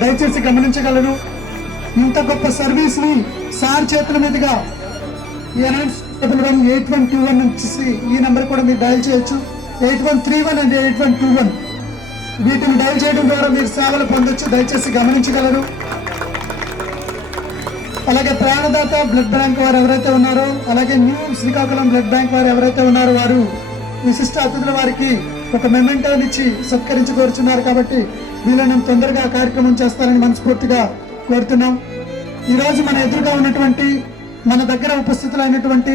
దయచేసి గమనించగలరు. ఇంత గొప్ప సర్వీస్ ని సార్ చేతుల మీదుగా 8121 నుంచి ఈ నెంబర్ కూడా మీరు డయల్ చేయొచ్చు. 8131 అండ్ 8121 వీటిని డయల్ చేయడం ద్వారా మీరు సేవలు పొందొచ్చు. దయచేసి గమనించగలరు. అలాగే ప్రాణదాత బ్లడ్ బ్యాంక్ వారు ఎవరైతే ఉన్నారో, అలాగే న్యూ శ్రీకాకుళం బ్లడ్ బ్యాంక్ వారు ఎవరైతే ఉన్నారో వారు విశిష్ట అతిథుల వారికి ఒక మెమెంటోనిచ్చి సత్కరించి కోరుచున్నారు. కాబట్టి వీళ్ళని తొందరగా కార్యక్రమం చేస్తారని మనస్ఫూర్తిగా కోరుతున్నాం. ఈరోజు మన ఎదురుగా ఉన్నటువంటి మన దగ్గర ఉపస్థితులైనటువంటి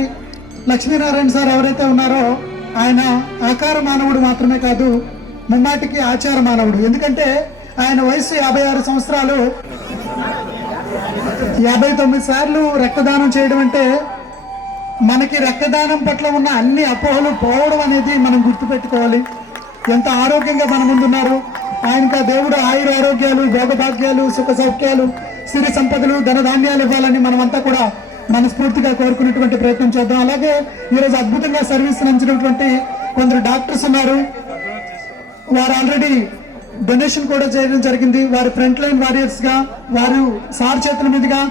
లక్ష్మీనారాయణ సార్ ఎవరైతే ఉన్నారో ఆయన ఆకార మానవుడు మాత్రమే కాదు, ముమ్మాటికి ఆచార మానవుడు. ఎందుకంటే ఆయన వయసు 56 సంవత్సరాలు, 59 సార్లు రక్తదానం చేయడం అంటే మనకి రక్తదానం పట్ల ఉన్న అన్ని అపోహలు పోవడం అనేది మనం గుర్తుపెట్టుకోవాలి. ఎంత ఆరోగ్యంగా మన ముందున్నారు. ఆయనకు ఆ దేవుడు ఆయుర ఆరోగ్యాలు, భోగభాగ్యాలు, సుఖ సౌఖ్యాలు, సిరి సంపదలు, ధనధాన్యాలు ఇవ్వాలని మనమంతా కూడా మనస్ఫూర్తిగా కోరుకునేటువంటి ప్రయత్నం చేద్దాం. అలాగే ఈరోజు అద్భుతంగా సర్వీస్ అందించినటువంటి కొందరు డాక్టర్స్ ఉన్నారు. వారు ఆల్రెడీ డొనేషన్ కూడా చేయడం జరిగింది. వారి ఫ్రంట్ లైన్ వారియర్స్ గా వారు సార్ చేతుల మీదుగా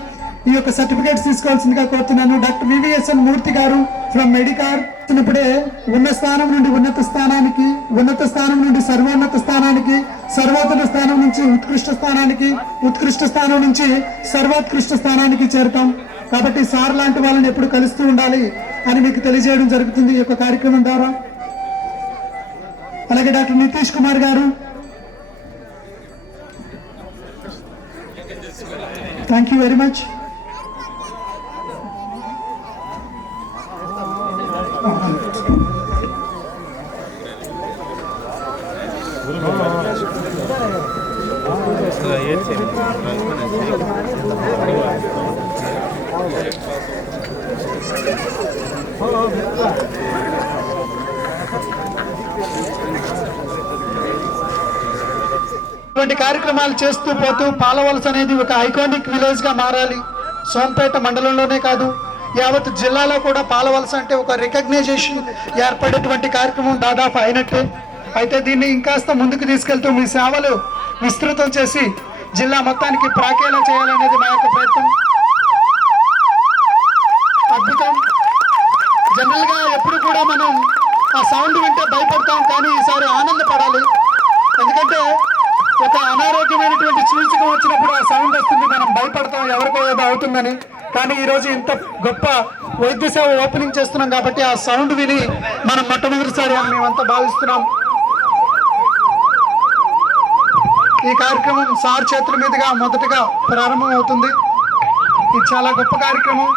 ఈ యొక్క సర్టిఫికేట్స్ తీసుకోవాల్సిందిగా కోరుతున్నాను. డాక్టర్ వివిఎస్ఎన్ మూర్తి గారు ఫ్రమ్ మెడికార్. ఇప్పుడే ఉన్న స్థానం నుండి ఉన్నత స్థానానికి, ఉన్నత స్థానం నుండి సర్వోన్నత స్థానానికి, సర్వోన్నత స్థానం నుంచి ఉత్కృష్ట స్థానానికి, ఉత్కృష్ట స్థానం నుంచి సర్వోత్కృష్ట స్థానానికి చేరుతాం. కాబట్టి సార్ లాంటి వాళ్ళని ఎప్పుడు కలుస్తూ ఉండాలి అని మీకు తెలియజేయడం జరుగుతుంది ఈ యొక్క కార్యక్రమం ద్వారా. అలాగే డాక్టర్ నితీష్ కుమార్ గారు, థ్యాంక్ యూ వెరీ మచ్. ఇటువంటి కార్యక్రమాలు చేస్తూ పోతూ పాలవలస అనేది ఒక ఐకానిక్ విలేజ్ గా మారాలి. సోంపేట మండలంలోనే కాదు, యావత్ జిల్లాలో కూడా పాలవలస అంటే ఒక రికగ్నైజేషన్ ఏర్పడేటువంటి కార్యక్రమం దాదాపు అయినట్టే. అయితే దీన్ని ఇంకాస్త ముందుకు తీసుకెళ్తూ మీ సేవలు విస్తృతం చేసి జిల్లా మొత్తానికి ప్రాకేలా చేయాలనేది మా యొక్క ప్రయత్నం. అద్భుతం. జనరల్ గా ఎప్పుడు కూడా మనం ఆ సౌండ్ వింటే భయపడతాం, కానీ ఈసారి ఆనందపడాలి. ఎందుకంటే ఒక అనారోగ్యమైనటువంటి సూచిక వచ్చినప్పుడు ఆ సౌండ్ వస్తుంది, మనం భయపడతాం ఎవరికో ఏదో అవుతుందని. కానీ ఈరోజు ఇంత గొప్ప వైద్య సేవ ఓపెనింగ్ చేస్తున్నాం కాబట్టి ఆ సౌండ్ విని మనం మొట్టమొదటిసారి అని మేమంతా భావిస్తున్నాం. ఈ కార్యక్రమం సార్ చేతుల మీదుగా మొదటగా ప్రారంభం అవుతుంది. ఇది చాలా గొప్ప కార్యక్రమం.